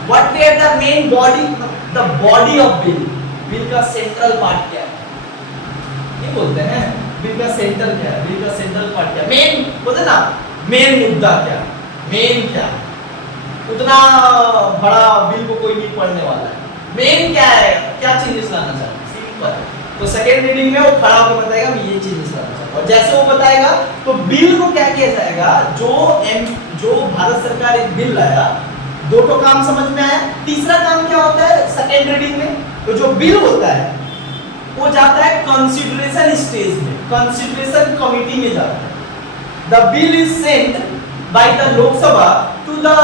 what we are the main body, the body of bill. Bill का सेंट्रल पार्ट क्या है, ये बोलते हैं बिल का सेंटर क्या है, बिल का सेंट्रल पार्ट क्या है, मेन बोलते ना, मेन मुद्दा क्या, मेन क्या, उतना बड़ा बिल को कोई नहीं पढ़ने वाला है, मेन क्या है, क्या चेंजेस लाना चाहते हैं, सिंपल। तो सेकेंड रीडिंग में वो खड़ा होकर बताएगा मैं ये चेंजेस लाना चाहता हूं, और जैसे वो बताएगा तो बिल को क्या किया जाएगा, जो भारत सरकार एक बिल लाया, दो तो काम समझ में आया। तीसरा काम क्या होता है सेकेंड रीडिंग में, तो जो बिल होता है वो जाता है कंसीडरेशन स्टेज में, कंसीडरेशन कमिटी में जाता है। The bill is sent by the Lok Sabha to the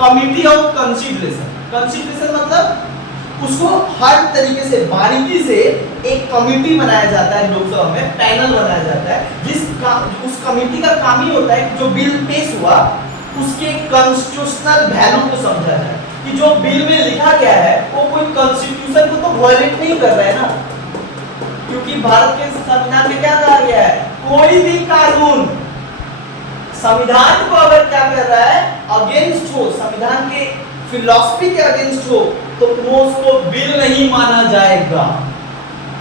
committee of consideration. Consideration मतलब उसको हर तरीके से बारीकी से एक कमिटी बनाया जाता है लोकसभा में, पैनल बनाया जाता है, उस कमिटी का काम ही होता है कि जो बिल पेश हुआ उसके कॉन्स्टिट्यूशनल वैल्यू को समझा जाए, कि जो बिल में लिखा गया है वो कोई कॉन्स्टिट्यूशन को तो वायलेट नहीं कर रहा है ना, क्योंकि भारत के संविधान में क्या कहा गया है, कोई भी कानून संविधान को अगर क्या कर रहा है अगेंस्ट हो, संविधान के फिलॉसफी के अगेंस्ट हो, तो वो उसको बिल नहीं माना जाएगा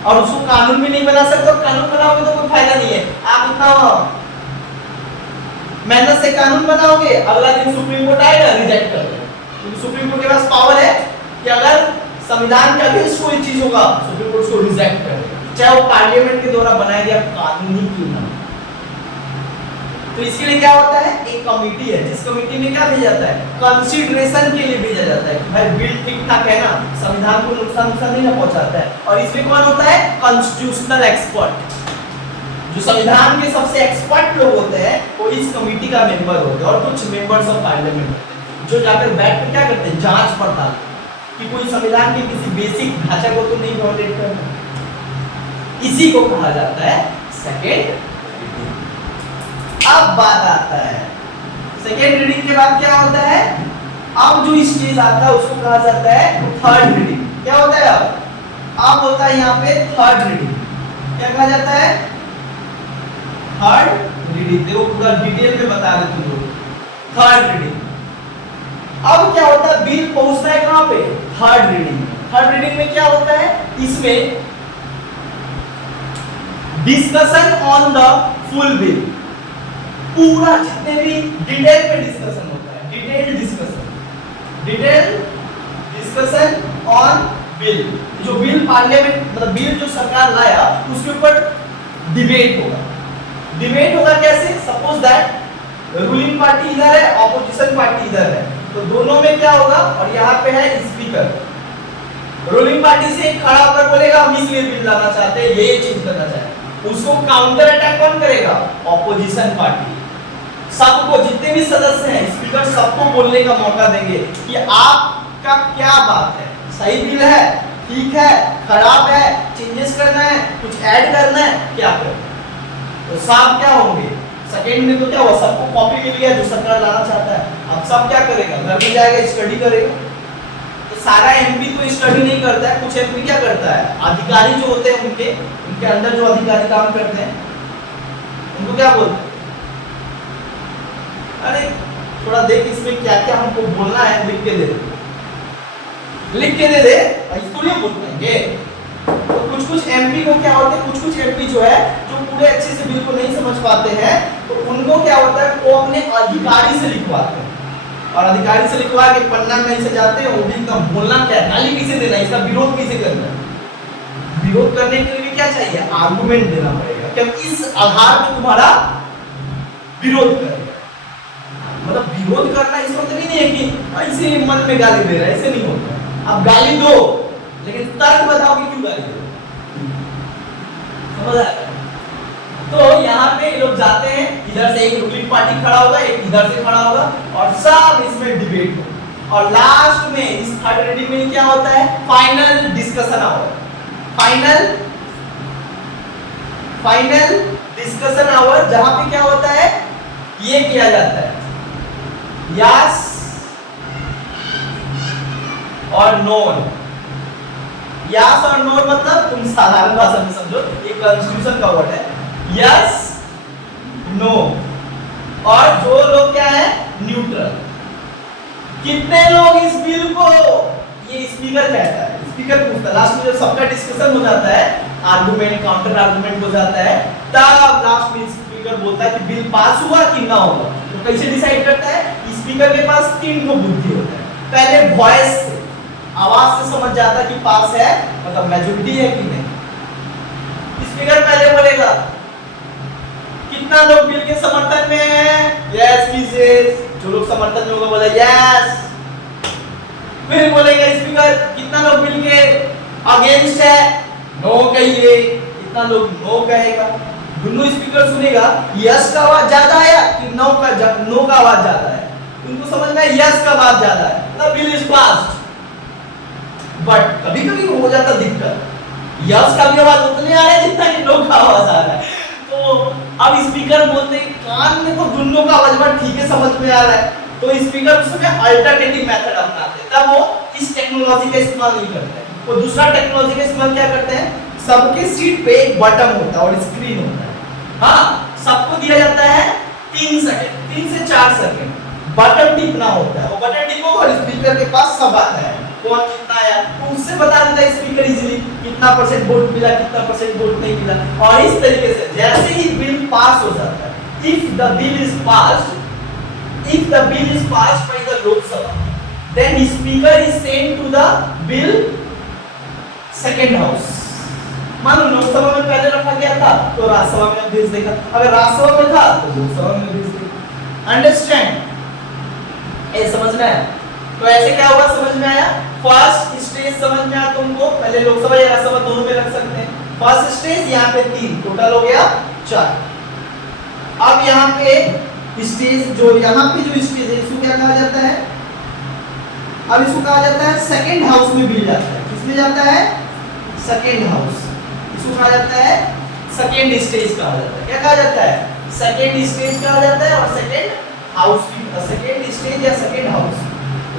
और उसको कानून भी नहीं बना सकते, और कानून बनाओगे तो कोई फायदा नहीं है। आप इतना मेहनत से कानून बनाओगे, अगला दिन सुप्रीम कोर्ट आएगा रिजेक्ट कर देगा, क्योंकि सुप्रीम कोर्ट के पास पावर है कि अगर संविधान के अगेंस्ट कोई चीज होगा सुप्रीम कोर्ट उसको रिजेक्ट कर देगा, चाहे वो पार्लियामेंट के द्वारा बनाया गया कानून ही क्यों ना। तो इसके लिए क्या होता है, एक कमेटी है, जिस कमेटी में क्या भेजा जाता है, कंसीडरेशन के लिए भेजा जाता है कि भाई बिल ठीक ठाक है ना, संविधान को नुकसान नहीं ना पहुंचाता है। और इसमें कौन होता है, कॉन्स्टिट्यूशनल एक्सपर्ट, जो संविधान के सबसे एक्सपर्ट लोग होते हैं वो इस कमेटी का मेंबर होते हैं, और कुछ मेंबर्स ऑफ पार्लियामेंट होते हैं जो जाकर बैठ कर क्या करते हैं, जांच पड़ताल कि कोई संविधान के किसी बेसिक ढांचे को तो नहीं वायलेट कर रहा। इसी को कहा जाता है सेकेंड। अब बात आता है सेकेंड रीडिंग के बाद क्या होता है, अब जो स्टेज आता है उसको कहा जाता है थर्ड रीडिंग। क्या होता है अब होता है यहाँ पे थर्ड रीडिंग। क्या कहा जाता है, थर्ड रीडिंग। देखो पूरा डिटेल में बता रहे तुम लोग, थर्ड रीडिंग। अब क्या होता है, बिल पहुंचता है कहां पे, थर्ड रीडिंग में। थर्ड रीडिंग में क्या होता है, इसमें discussion on the full bill, पूरा जितने भी डिटेल पे डिस्कशन होता है, डिटेल डिस्कशन ऑन बिल। जो बिल पार्लियामेंट मतलब बिल जो सरकार लाया उसके ऊपर डिबेट होगा। डिबेट होगा कैसे, सपोज दैट रूलिंग पार्टी इधर है, ऑपोजिशन पार्टी इधर है, तो दोनों में क्या होगा, और यहाँ पे है स्पीकर, रूलिंग पार्टी से खड़ा होकर बोलेगा हम इसलिए बिल लाना चाहते हैं, ये चेंज करना चाहते हैं, उसको काउंटर अटैक कौन करेगा, ऑपोजिशन पार्टी। सबको जितने भी सदस्य हैं स्पीकर सबको बोलने का मौका देंगे कि आपका क्या बात है, सही बिल है, ठीक है, खराब है, चेंजेस करना है, कुछ ऐड करना है, क्या करना है। तो सब क्या होंगे, सेकेंड में तो क्या हुआ, सबको कॉपी मिल गया जो सरकार लाना चाहता है। अब सब क्या करेगा, घर में जाएगा स्टडी करेगा। तो सारा एमपी तो स्टडी नहीं करता है, कुछ एमपी क्या करता है, अधिकारी जो होते हैं उनके अंदर जो अधिकारी काम करते हैं उनको क्या बोलते हैं, अरे थोड़ा देख इसमें क्या क्या हमको बोलना है, लिख के दे दे, इसको नहीं बोलेंगे। तो कुछ एमपी को क्या होता है, कुछ एमपी जो है जो पूरे अच्छे से बिल को नहीं समझ पाते हैं, तो उनको क्या होता है वो अपने अधिकारी से लिखवाते हैं, और अधिकारी से लिखवा के पन्ना में से जाते हैं, वो भी एकदम बोलना क्या है, गाली किसे देना है, इसका विरोध किसे करना है। विरोध करने के लिए भी क्या चाहिए, आर्गुमेंट देना पड़ेगा कि इस आधार पे तुम्हारा विरोध करेगा। मतलब विरोध करना इसका मतलब नहीं है कि ऐसे मन में गाली दे रहा है, ऐसे नहीं होता। अब गाली दो लेकिन तर्क बताओ कि क्यों गाली दो, समझ आया। तो यहाँ पे ये लोग जाते हैं, इधर से एक रूलिंग पार्टी खड़ा होगा, एक इधर से खड़ा होगा और सब इसमें डिबेट होगा और लास्ट में इस थर्ड रीडिंग में क्या होता है, final discussion hour. Final discussion hour जहां पे क्या होता है, ये किया जाता है यस और नो। यस और नो मतलब तुम साधारण भाषा में समझो, ये कॉन्स्टिट्यूशन का वर्ड है, यस नो। और जो लोग क्या है, न्यूट्रल। कितने लोग इस बिल को, ये स्पीकर कहता है, स्पीकर पूछता है लास्ट में जब सबका डिस्कशन हो जाता है, आर्गुमेंट काउंटर आर्गुमेंट हो जाता है, तब लास्ट में स्पीकर बोलता है कि बिल पास हुआ कि ना हुआ। तो कैसे डिसाइड करता है, स्पीकर के पास 3 बुद्धि होता है। पहले वॉइस से, आवाज से समझ जाता है कि पास है, मतलब मेजॉरिटी है कि नहीं। स्पीकर पहले बोलेगा कितना लोग बिल के समर्थन में है, यस कीजिए, जो लोग समर्थन में होगा बोले यस। फिर बोलेगा स्पीकर कितना लोग बिल के अगेंस्ट है, नो कहिए, कितना लोग नो कहेगा। दोनों स्पीकर सुनेगा यस का आवाज ज्यादा है कि नो का आवाज ज्यादा है। उनको समझ में यस का आवाज ज्यादा है, the bill is passed. But कभी-कभी हो जाता दिक्कत, यस का भी आवाज उतने आ रहा है जितना कि नो का आवाज आ रहा है। तो अब स्पीकर बोलते हैं कान में तो दोनों का आवाज ठीक है समझ में आ रहा है, तो स्पीकर उसमें अल्टरनेटिव मेथड अपनाते हैं। तब वो इस टेक्नोलॉजी का इस्तेमाल नहीं करते हैं, वो दूसरा टेक्नोलॉजी का इस्तेमाल क्या करते हैं, सबके सीट पे एक बटन होता है और स्क्रीन होता है। हाँ, सबको दिया जाता है 3 सेकंड, 3 से 4 सेकंड बटन टिपना होता है। वो बटन टिपो और स्पीकर के पास सब आता है, कौन कितना आया, तो उससे बता देता है स्पीकर इजीली कितना % वोट मिला, कितना % वोट नहीं मिला। और इस तरीके से जैसे ही बिल पास हो जाता है, if the bill is passed by the Lok Sabha, then speaker is sent to the bill second house। मान लो लोकसभा में पहले रखा गया था तो राज्यसभा में भेज देगा, अगर राज्यसभा में था तो लोकसभा में भेज देगा। अंडरस्टैंड, ये समझ में आया? तो ऐसे क्या होगा, समझ में आया? फर्स्ट स्टेज समझ में आया तुमको, पहले लोकसभा या राज्यसभा दोनों में रख सकते हैं। फर्स्ट स्टेज यहाँ पे 3, टोटल हो गया 4। अब यहाँ पे स्टेज जो यहाँ पे जो स्टेज है इसको क्या कहा जाता है, अब इसको कहा जाता है सेकंड हाउस में बिल जाता है। किसमें जाता है, सेकंड हाउस। इसको कहा जाता है सेकंड स्टेज कहा जाता है। क्या कहा जाता है, सेकंड स्टेज कहा जाता है। और सेकंड हाउस, सेकंड स्टेज या second house.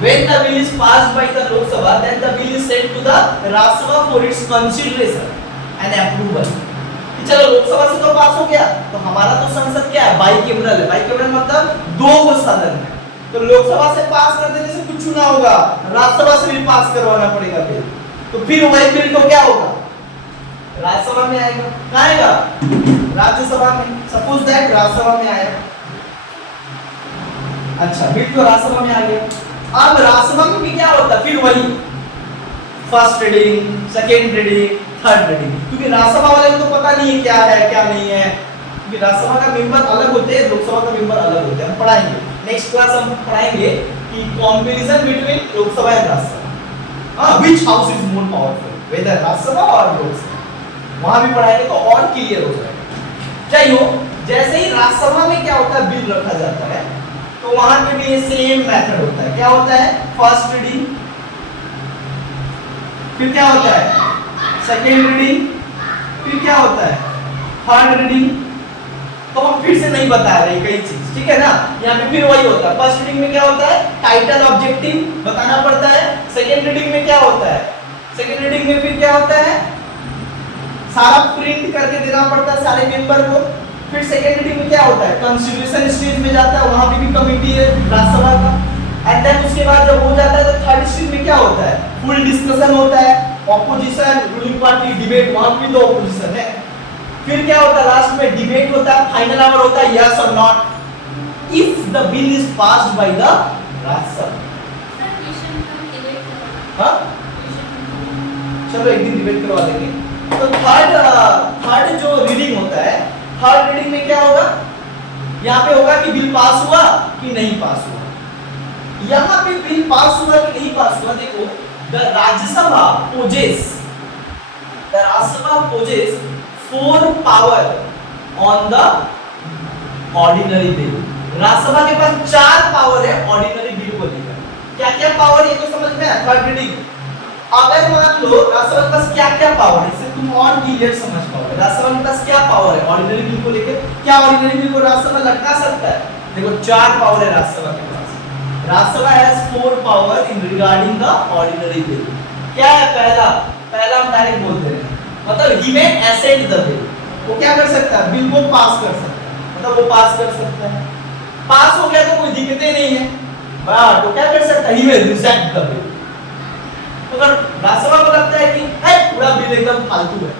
When the bill is passed by the Lok Sabha, then the bill is sent to the Rajya Sabha for its consideration and approval। चलो लोकसभा से तो पास हो गया, तो हमारा तो संसद क्या है, बाइकैमरल है। बाइकैमरल मतलब 2 को सदन है, तो लोकसभा से पास कर देने से कुछ ना होगा, राज्यसभा से भी पास करवाना पड़ेगा बिल। तो फिर वही बिल को क्या होगा, राज्यसभा में आएगा। कहाँ आएगा, राज्यसभा में। सपोज दैट राज्यसभा में आया, अच्छा बिल तो राज्यसभा में आ गया। अब राज्यसभा में भी क्या होता है, फिर वही first reading, second reading, third reading. क्योंकि राज्यसभा वाले को तो पता नहीं है क्या है क्या नहीं है, क्योंकि राज्यसभा का मेंबर अलग होते हैं, लोकसभा का मेंबर अलग होते हैं। हम पढ़ाएंगे नेक्स्ट क्लास, हम पढ़ाएंगे कि comparison between Lok Sabha and Rajya Sabha. हां, which house is more powerful, whether Rajya Sabha और लोकसभा, वहां भी पढ़ाएंगे तो और क्लियर हो जाएगा। चाहिए जैसे ही राज्यसभा में क्या होता है, बिल रखा जाता है, तो वहां पे भी ये सेम मेथड होता है। क्या होता है, फर्स्ट रीडिंग, फिर क्या होता है सेकेंड रीडिंग, फिर क्या होता है थर्ड रीडिंग। तो हम फिर से नहीं बता रहे कई चीज, ठीक है ना। यहाँ पे फिर वही होता है। फर्स्ट रीडिंग में क्या होता है, टाइटल ऑब्जेक्टिव बताना पड़ता है। सेकेंड रीडिंग में क्या होता है, सेकेंड रीडिंग में फिर क्या होता है, सारा प्रिंट करके देना पड़ता है सारे मेंबर को। फिर सेकेंड रीडिंग में क्या होता है, कंसिडरेशन स्टेज में जाता है, वहां पे भी कमेटी है राज्यसभा का। एंड देन उसके बाद जब हो जाता है तो थर्ड स्टेज में क्या होता है, फुल डिस्कशन होता है, ऑपोजिशन रूलिंग पार्टी डिबेट, वहां भी तो ऑपोजिशन है। फिर क्या होता है, लास्ट में डिबेट होता है, फाइनल आवर होता है, यस और not if the bill is passed by the Rajya Sabha. हां, चलो एक दिन डिबेट करवा देंगे। तो थर्ड जो रीडिंग होता है, थर्ड रीडिंग में क्या होगा, यहाँ पे होगा कि बिल पास हुआ कि नहीं पास हुआ। यहाँ पे बिल पास हुआ कि नहीं पास हुआ, देखो the Rajya Sabha possess 4 power on the ordinary bill. Rajya Sabha के पास 4 पावर है ऑर्डिनरी बिल को लेकर। क्या क्या पावर ये तो समझ में आया थर्ड रीडिंग। अगर मान लो राज्यसभा के पास क्या क्या पावर है इससे तुम और क्लियर समझ पाओगे। राज्यसभा के पास क्या पावर है ऑर्डिनरी बिल को लेकर। क्या ऑर्डिनरी बिल को राज्यसभा लटका सकता है? देखो 4 पावर है राज्यसभा के पास। Rajya Sabha has 4 power in regarding the ordinary bill. क्या है? पहला हम डायरेक्ट बोल दे रहे हैं, मतलब ही में एसेंट द बिल। वो क्या कर सकता है? बिल को पास कर सकता है, मतलब वो पास कर सकता है। पास हो गया तो कोई दिक्कत ही नहीं है, बट वो क्या कर सकता है? ही में रिजेक्ट द बिल। अगर राज्यसभा को लगता है कि पूरा बिल एकदम फालतू है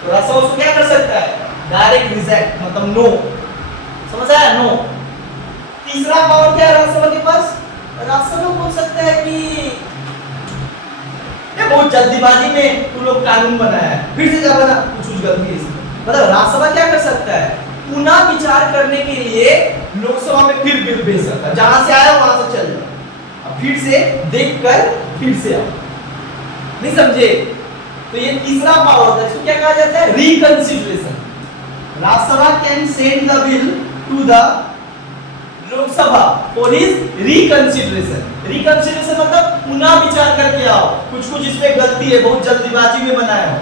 तो राज्यसभा उसको क्या कर सकता है? डायरेक्ट रिजेक्ट, मतलब नो। समझ आया? नो। तीसरा पावर क्या है राज्यसभा के पास? राज्यसभा बोल सकता है कि ये बहुत जल्दीबाजी में तुम लोग कानून बनाया है, फिर से क्या बना, कुछ गलती है इसमें। मतलब राज्यसभा क्या कर सकता है? पुनः विचार करने के लिए लोकसभा में फिर बिल भेज सकता है, जहां से आया वहां से चल जाओ, अब फिर से देखकर फिर से आओ। नहीं समझे? तो ये तीसरा पावर है, इसको क्या कहा जाता है? Reconsideration. Rajya Sabha can send the bill to the Lok Sabha for his reconsideration. Reconsideration मतलब पुनः विचार करके आओ, कुछ इसमें गलती है, बहुत जल्दीबाजी में बनाया हो,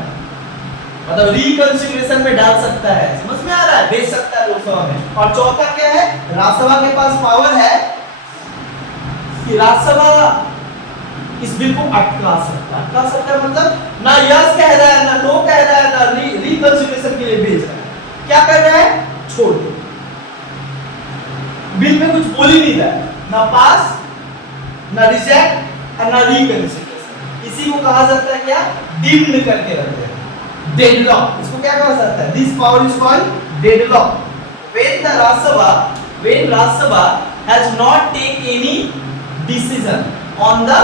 मतलब रिकंसिडरेशन में डाल सकता है। समझ में आ रहा है? भेज सकता है लोकसभा में। और चौथा क्या है? राज्यसभा के पास पावर है कि राज्यसभा इस बिल को अटका सकता है। अटका सकता है मतलब ना यस कह रहा है, ना नो कह रहा है, ना रिकंसिडरेशन के लिए भेज रहा है। क्या कर रहा है? छोड़ दो, बिल में कुछ बोल ही नहीं रहा है, ना पास, ना रिजेक्ट और ना रिकंसिडरेशन। इसी को कहा जाता है क्या? डीम्ड करके रख देना, डेडलॉक। इसको क्या कहा जाता है? This power is called deadlock. when Rajya Sabha has not take any decision on the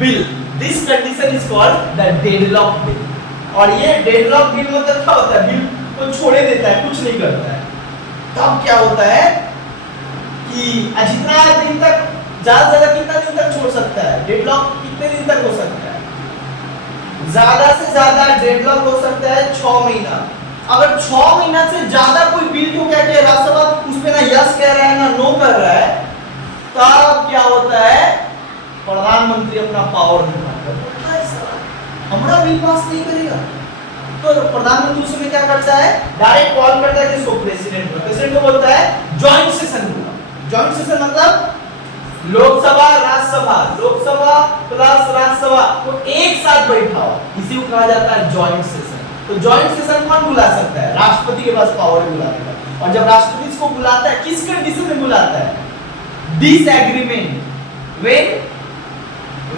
bill, this condition is called the deadlock bill। और ये डेडलॉक बिल मतलब क्या होता है? बिल को छोड़े देता है, कुछ नहीं करता है। तब क्या होता है कि जितना दिन तक, ज्यादा से ज्यादा कितना दिन तक छोड़ सकता है? डेडलॉक कितने दिन तक हो सकता है? ज्यादा से ज्यादा डेडलॉक हो सकता है 6 महीना। अगर 6 महीना से ज्यादा कोई बिल को क्या किया राज्यसभा उसमें ना यस कह रहा है ना नो कर रहा है, तब क्या होता है? प्रधानमंत्री अपना पावर निकालता है, हमारा बिल पास नहीं करेगा तो प्रधानमंत्री उस समय क्या करता है? डायरेक्ट कॉल करता है किसको? प्रेसिडेंट को। प्रेसिडेंट को बोलता है जॉइंट सेशन बुलाओ। जॉइंट सेशन मतलब लोकसभा राज्यसभा, लोकसभा प्लस राज्यसभा को एक साथ बैठाओ, इसी को कहा जाता है जॉइंट सेशन। तो जॉइंट सेशन कौन बुला सकता है? राष्ट्रपति के पास पावर है बुलाने का। और जब राष्ट्रपति इसको बुलाता है, किस कंडीशन में बुलाता है? Disagreement,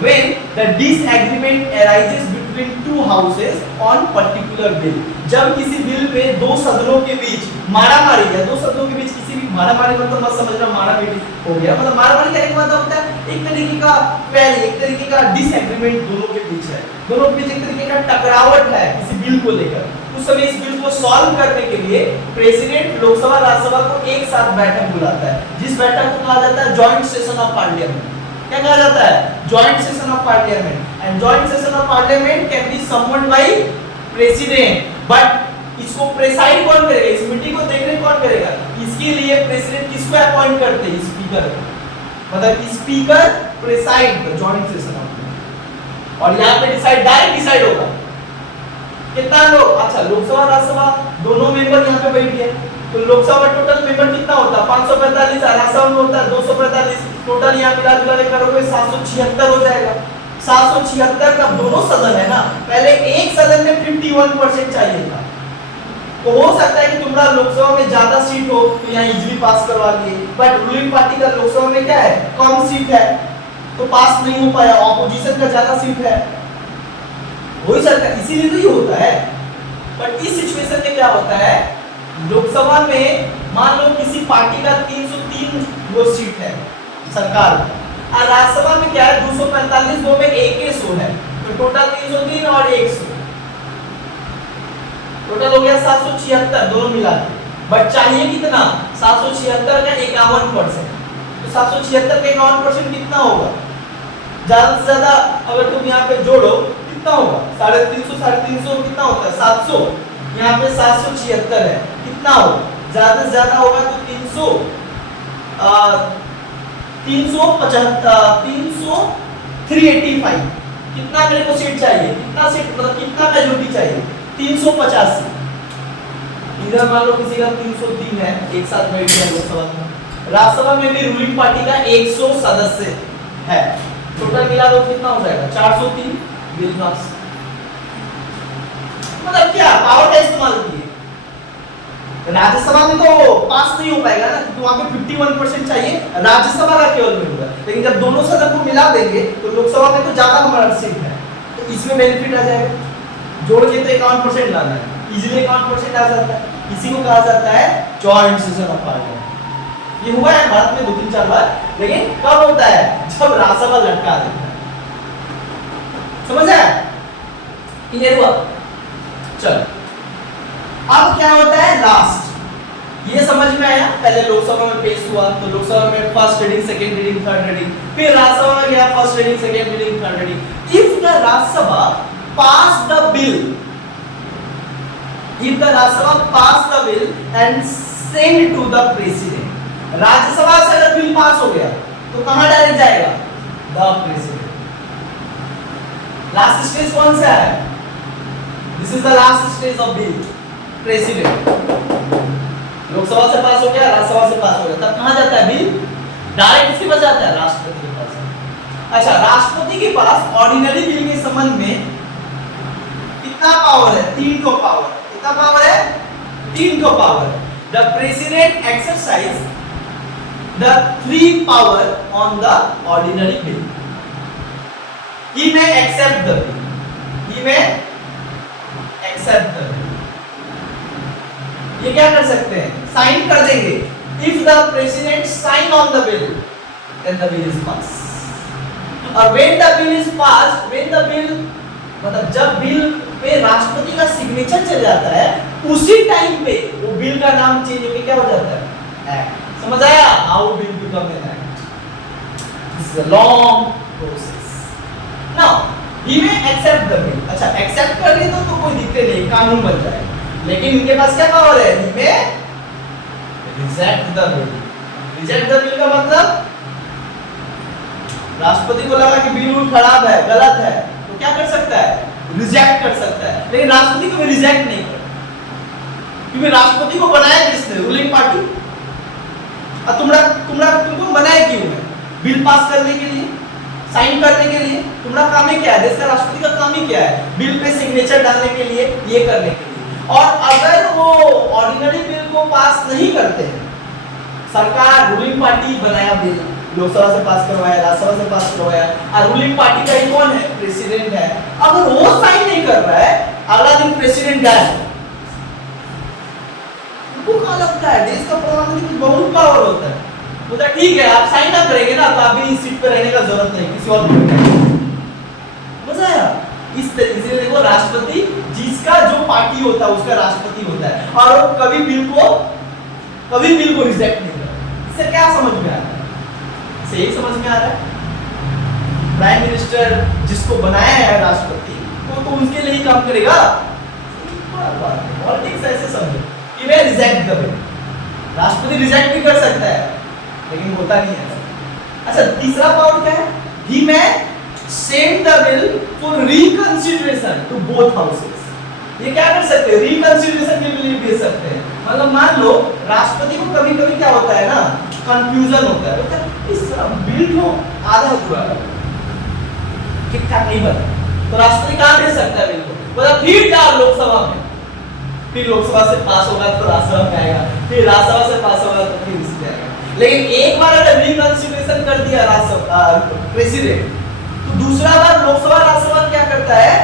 when the disagreement arises between two houses on particular bill। जब किसी बिल पे दो सदनों के बीच मारामारी है, दो सदनों के बीच किसी भी मारामारी, मतलब मत समझना मारामारी हो गया, मतलब मारामारी क्या मतलब होता है? एक तरीके का पहले एक तरीके का डिसएग्रीमेंट दोनों के बीच है, दोनों के बीच एक तरीके का टकरावट है किसी बिल को लेकर। उस समय इस बिल को सॉल्व करने के लिए प्रेसिडेंट लोकसभा राज्यसभा को एक साथ बैठक बुलाता है, जिस बैठक को कहा जाता है जॉइंट सेशन ऑफ पार्लियामेंट। क्या कहा जाता है? Joint session of parliament. And joint session of parliament can be summoned by president, but इसको प्रेसाइड कौन करेगा? इस मीटिंग को देखने कौन करेगा? इसके लिए प्रेसिडेंट किसको अपॉइंट करते हैं? स्पीकर को, मतलब speaker preside the joint session of. और यहां पे डिसाइड डायरेक्ट डिसाइड होगा कितना लोग, अच्छा लोकसभा राज्यसभा दोनों मेंबर यहां पे बैठ गए, तो लोकसभा में टोटल मेंबर कितना होता है? 545, राज्यसभा में होता है 245, टोटल यहाँ मिला जुला के करोगे 776 हो जाएगा। 776 का दोनों सदन है ना, पहले एक सदन में 51% चाहिए था, तो हो सकता है कि तुम्हारा लोकसभा में ज्यादा सीट हो तो यहाँ इजीली पास करवा लिए, बट रूलिंग पार्टी का लोकसभा में क्या है? कम सीट है तो पास नहीं हो पाया, ऑपोजिशन का ज्यादा सीट है, हो ही सकता है, इसीलिए तो ये होता है। बट इस सिचुएशन में क्या होता है? लोकसभा में मान लो किसी पार्टी का 303 वो सीट है सरकार, और राज्यसभा में क्या है? 245, दो में एक 100 है, तो टोटल 303 और 100, टोटल हो गया 776 दोनों मिला के। बट चाहिए कितना? 776 का 51%, तो 776 का 51% कितना होगा? ज्यादा से ज्यादा अगर तुम यहाँ पे जोड़ो कितना होगा? 350, 350 कितना होता है? 700, यहाँ पे 776 है, कितना हो ज्यादा से ज्यादा होगा तो 385, कितना मेरे को सीट चाहिए, कितना सीट मतलब कितना मेजोरिटी चाहिए, 385। इधर मान लो किसी का 303 है, एक साथ बैठ गया लोकसभा में। राज्यसभा में भी रूलिंग पार्टी का 100 सदस्य है, टोटल मिला दो कितना हो जाएगा 403 बिल पास। मतलब क्या पावर का इस्तेमाल किए। राज्यसभा में तो पास नहीं हो पाएगा ना, तो वहां पे 51% चाहिए, राज्यसभा का केवल मिलेगा। लेकिन जब दोनों सदन को मिला देंगे तो लोकसभा में तो ज्यादा हमारा सीट है, तो इसमें बेनिफिट आ जाएगा। जोड़ के तो 51% लाना है, इजीली 51% आ जाता है। इसी को कहा जाता है जॉइंट सेशन ऑफ पार्लियामेंट। ये हुआ है भारत में 2-3-4 बार, लेकिन कब होता है जब राज्यसभा लटका देता है। समझ आया? क्लियर हुआ? चलो अब क्या होता है लास्ट, ये समझ में आया। पहले लोकसभा में पेश हुआ तो लोकसभा में first reading, second reading, third reading, फिर राज्यसभा में गया first reading, second reading, third reading. If the Rajya Sabha pass the bill, if the Rajya Sabha pass the bill and send to the president, Rajya Sabha से अगर बिल पास हो गया तो कहां direct जाएगा? The president. लास्ट स्टेज कौन सा है? This is the last stage of bill, president. Lok Sabha से पास हो गया, राज्यसभा से पास हो गया, तब कहां जाता है बिल? डायरेक्ट किसके पास जाता है? राष्ट्रपति के पास। अच्छा, राष्ट्रपति के पास ऑर्डिनरी बिल के संबंध में कितना पावर है? 3 को पावर। कितना पावर है? 3 को power. The president exercise the 3 power on the ordinary bill. He may accept the bill. He may accept the bill. ये क्या कर सकते हैं? साइन कर देंगे। If the president sign on the bill, then the bill is passed. और when the bill is passed, when the bill मतलब जब बिल पे राष्ट्रपति का सिग्नेचर चल जाता है, उसी टाइम पे वो बिल का नाम चेंज होकर क्या हो जाता है? एक्ट। समझ आया? How will become an act? This is a long process. Now, he may accept the bill. अच्छा, accept कर ली तो कोई दिक्कत नहीं, कानून बन जाएगा। लेकिन इनके पास क्या पावर है? He may reject the bill. Reject the bill का मतलब राष्ट्रपति को लगा कि बिल खराब है, गलत है, तो क्या कर सकता है? रिजेक्ट कर सकता है। लेकिन राष्ट्रपति को रिजेक्ट नहीं कर, क्योंकि राष्ट्रपति को बनाया किसने? Ruling party. तुमको बनाया क्यों है? बिल पास करने के लिए, साइन करने के लिए। तुम्हारा काम ही क्या है? देश का राष्ट्रपति का काम ही क्या है? बिल पे सिग्नेचर डालने के लिए, ये करने के लिए। और अगर वो ऑर्डिनरी बिल को पास नहीं करते हैं, सरकार रूलिंग पार्टी बनाया बिल, लोकसभा से पास करवाया, राज्यसभा से पास करवाया, और रूलिंग पार्टी का ही कौन है? प्रेसिडेंट है। अगर वो साइन नहीं कर रहा है, अगला दिन प्रेसिडेंट गायब। क्या लगता है? देश का प्रधानमंत्री की बहुत पावर होता है। बोलता ठीक है, आप साइन ना करेंगे ना तो अभी इस सीट पे रहने का जरूरत नहीं, किसी और को मजा आया। इस तरीके से देखो, राष्ट्रपति जिसका जो पार्टी होता है उसका राष्ट्रपति होता है, और वो कभी बिल को रिजेक्ट नहीं करता। इससे क्या समझ में आ रहा है? सही समझ में आ रहा है? प्राइम मिनिस्टर जिसको बनाया है राष्ट्रपति, तो उनके लिए ही काम करेगा। पॉलिटिक्स ऐसे समझो कि वे रिजेक्ट द बिल। राष्ट्रपति रिजेक्ट भी कर सकता है, लेकिन होता नहीं है। अच्छा, तीसरा पावर क्या है? ही may send the bill for reconsideration to both houses. ये क्या कर सकते हैं? रिकंसिडरेशन के लिए भेज सकते हैं। मतलब मान लो राष्ट्रपति को कभी-कभी क्या होता है ना, कंफ्यूजन होता है, बोलता है इस बिल को आधा अधूरा है, ठीक-ठाक नहीं बना, तो राष्ट्रपति कहाँ भेज सकता है बिल को? बोला फिर जाओ लोकसभा में, फिर लोकसभा से पास होगा तो राज्यसभा में आएगा, फिर राज्यसभा से पास होगा तो फिर इसमें आएगा। लेकिन एक बार अगर रिकंसिडरेशन कर दिया राज्यसभा प्रेसिडेंट, तो दूसरा बार लोकसभा राज्यसभा क्या करता है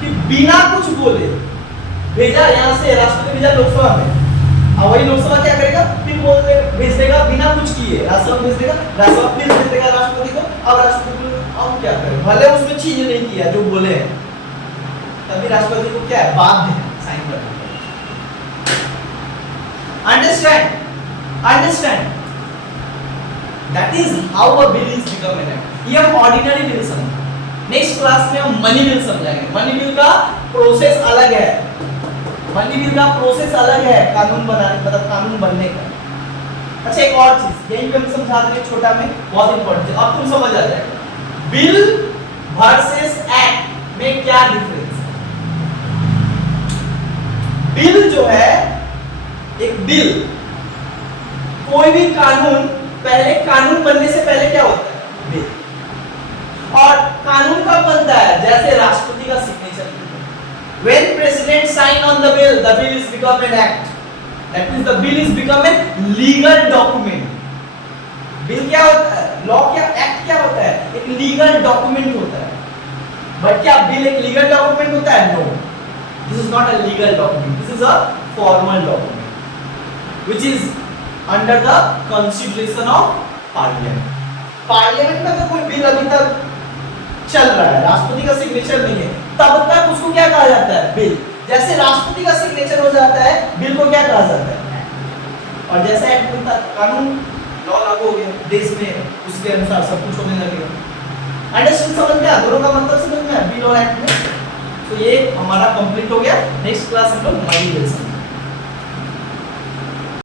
कि बिना कुछ बोले भेजा, यहाँ से राष्ट्रपति भेजा लोकसभा में, और वही लोकसभा क्या करेगा? फिर भेज देगा बिना कुछ किए, राज्यसभा भेज देगा, राज्यसभा फिर भेज देगा राष्ट्रपति को, अब राष्ट्रपति अब क्या करे? भले उसमें चीज नहीं किया जो बोले हैं, तभी राष्ट्रपति को क्या है? बाध्य है साइन करने। Understand that is how a bill is become an act. ये हम ऑर्डिनरी बिल समझ, नेक्स्ट क्लास में हम मनी बिल समझाएंगे। मनी बिल का प्रोसेस अलग है, मनी बिल का प्रोसेस अलग है कानून बनाने मतलब कानून बनने का। अच्छा एक और चीज यहीं पे हम समझा देंगे छोटा में, बहुत इंपॉर्टेंट है, अब तुम समझ आ जाएगा। बिल वर्सेस एक्ट में क्या डिफरेंस है। बिल जो है, एक बिल, कोई भी कानून पहले, कानून बनने से पहले क्या होता है, बिल। और कानून कब बनता है, जैसे राष्ट्रपति का signature. When president sign on the bill is become an act. That means the bill is become a legal document. Bill क्या होता है, लॉ क्या, एक्ट क्या होता है, एक लीगल डॉक्यूमेंट होता है। बट क्या बिल एक लीगल डॉक्यूमेंट होता है, no, this is not a legal document, this is a formal document which is under the consideration of parliament. Parliament में अगर कोई बिल अभी तक चल रहा है, राष्ट्रपति का सिग्नेचर नहीं है, तब तक उसको क्या कहा जाता है, बिल। जैसे राष्ट्रपति का सिग्नेचर हो जाता है, बिल को क्या कहा जाता है, और जैसे एक्ट बनता है, कानून लॉ लागू हो गया देश में, उसके अनुसार सब कुछ होने लगेगा। अंडरस्टैंड, समझ में आया, दोनों का मतलब समझ में आया, बिल और एक्ट में। तो ये हमारा कंप्लीट हो गया। नेक्स्ट क्लास हम लोग मनी बिल